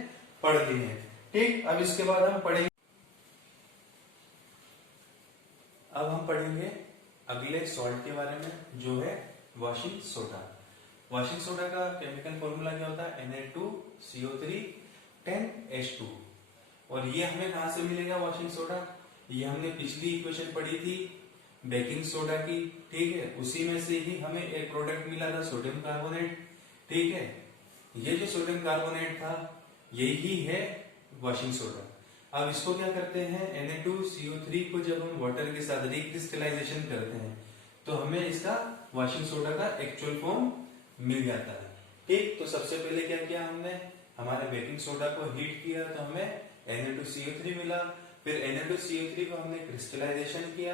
पढ़ लिए हैं, ठीक। अब इसके बाद हम पढ़ेंगे अगले सॉल्ट के बारे में जो है वॉशिंग सोडा। वॉशिंग सोडा का केमिकल फॉर्मूला क्या होता है? Na2CO3 10H2। और ये हमें कहां से मिलेगा वॉशिंग सोडा? ये हमने पिछली इक्वेशन पढ़ी थी बेकिंग सोडा की, ठीक है। उसी में से ही हमें एक प्रोडक्ट मिला था सोडियम कार्बोनेट, ठीक है। ये जो सोडियम कार्बोनेट था यही है वॉशिंग सोडा। अब इसको क्या करते हैं? Na2CO3 को जब हम वाटर के साथ रिक्रिस्टलाइजेशन करते हैं तो हमें इसका वॉशिंग सोडा का एक्चुअल फॉर्म मिल जाता है, ठीक। तो सबसे पहले क्या किया हमने? हमारे बेकिंग सोडा को हीट किया तो हमें Na2CO3 मिला। फिर Na2CO3 को हमने क्रिस्टलाइजेशन किया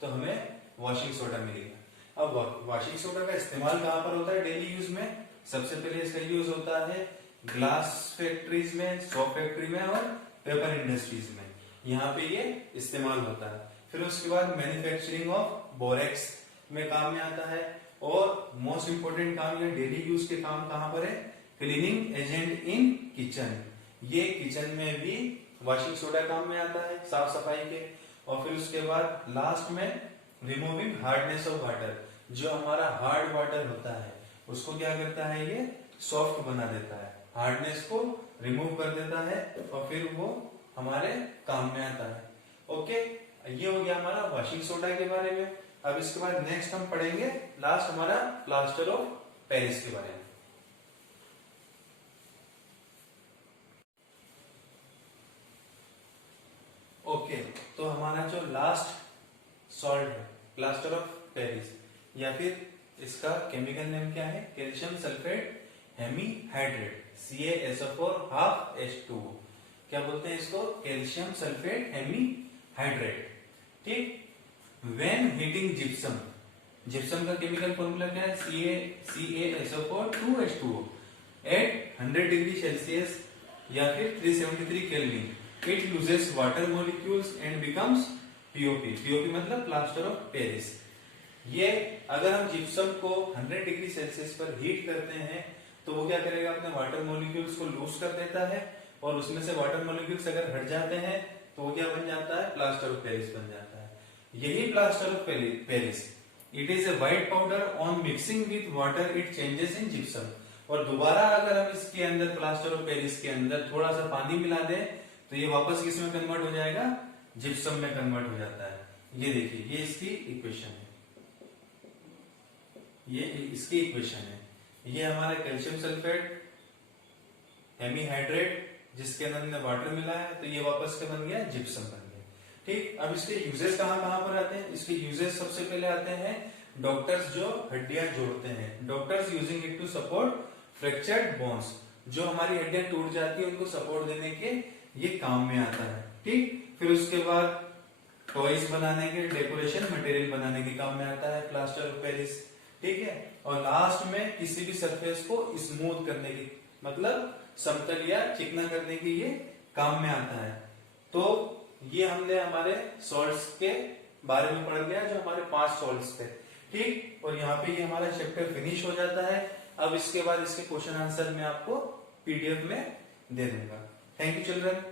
तो हमें वॉशिंग सोडा मिलेगा। अब वॉशिंग सोडा का इस्तेमाल कहां पर होता है डेली यूज में? सबसे पहले इसका यूज होता है ग्लास फैक्ट्रीज में, सॉप फैक्ट्री में और पेपर इंडस्ट्रीज में, यहाँ पे ये इस्तेमाल होता है। फिर उसके बाद मैन्युफैक्चरिंग ऑफ बोरेक्स में काम में आता है। और मोस्ट इंपोर्टेंट काम, ये डेली यूज के काम कहां पर है? Cleaning agent in kitchen. ये किचन में भी वॉशिंग सोडा काम में आता है, साफ सफाई के। और फिर उसके बाद लास्ट में रिमूविंग हार्डनेस ऑफ वाटर। जो हमारा हार्ड वाटर होता है उसको क्या करता है? ये सॉफ्ट बना देता है, हार्डनेस को रिमूव कर देता है और फिर वो हमारे काम में आता है। ओके, ये हो गया हमारा वॉशिंग सोडा के बारे में। अब इसके बाद नेक्स्ट हम पढ़ेंगे लास्ट हमारा प्लास्टर ऑफ पेरिस के बारे में। ओके, तो हमारा जो लास्ट सॉल्ट है प्लास्टर ऑफ पेरिस, या फिर इसका केमिकल नेम क्या है? Calcium sulphate hemihydrate, CaSO4 half H2O। क्या बोलते हैं इसको? कैल्शियम सल्फेट हेमीहाइड्रेट, ठीक। व्हेन हीटिंग जिप्सम, जिप्सम का केमिकल फॉर्मूला क्या है? CaSO4 2H2O eight 100 degree Celsius या फिर 373 kelvin. It loses water molecules and becomes POP। POP मतलब प्लास्टर ऑफ पेरिस। ये अगर हम जिप्सम को 100 डिग्री सेल्सियस पर हीट करते हैं तो वो क्या करेगा? अपने वाटर मोलिक्यूल्स को लूज कर देता है और उसमें से वाटर मोलिक्यूल्स अगर हट जाते हैं तो वो क्या बन जाता है? प्लास्टर ऑफ पेरिस बन जाता है। यही plaster of Paris it is a white powder on mixing with water it changes in gypsum. और दोबारा अगर हम इसके अंदर प्लास्टर ऑफ पेरिस के अंदर थोड़ा सा पानी मिला दें तो ये वापस किस में कन्वर्ट हो जाएगा, जिप्सम में कन्वर्ट हो जाता है। ये देखिए, ये इसकी इक्वेशन है, ये इसकी इक्वेशन है। ये हमारा कैल्शियम सल्फेट हेमीहाइड्रेट जिसके अंदर हमने वाटर मिला है, तो ये वापस क्या बन गया, जिप्सम बन गया। ठीक, अब इसके यूजेस कहां कहां पर आते हैं? इसके यूजेस सबसे पहले आते हैं डॉक्टर्स जो हड्डियां जोड़ते हैं, doctors using it to support fractured bones, जो हमारी हड्डियां टूट जाती है उनको सपोर्ट देने के ये काम में आता है। ठीक, फिर उसके बाद टॉयज बनाने के, डेकोरेशन मटेरियल बनाने के काम में आता है प्लास्टर ऑफ पेरिस। ठीक है, और लास्ट में किसी भी सरफेस को स्मूथ करने की, मतलब समतल या चिकना करने के ये काम में आता है। तो ये हमने हमारे सॉल्ट्स के बारे में पढ़ लिया, जो हमारे 5 सॉल्ट्स थे। ठीक, और यहाँ पे ये हमारा चैप्टर फिनिश हो जाता है। अब इसके बाद इसके क्वेश्चन आंसर मैं आपको पीडीएफ में दे दूंगा। Thank you children.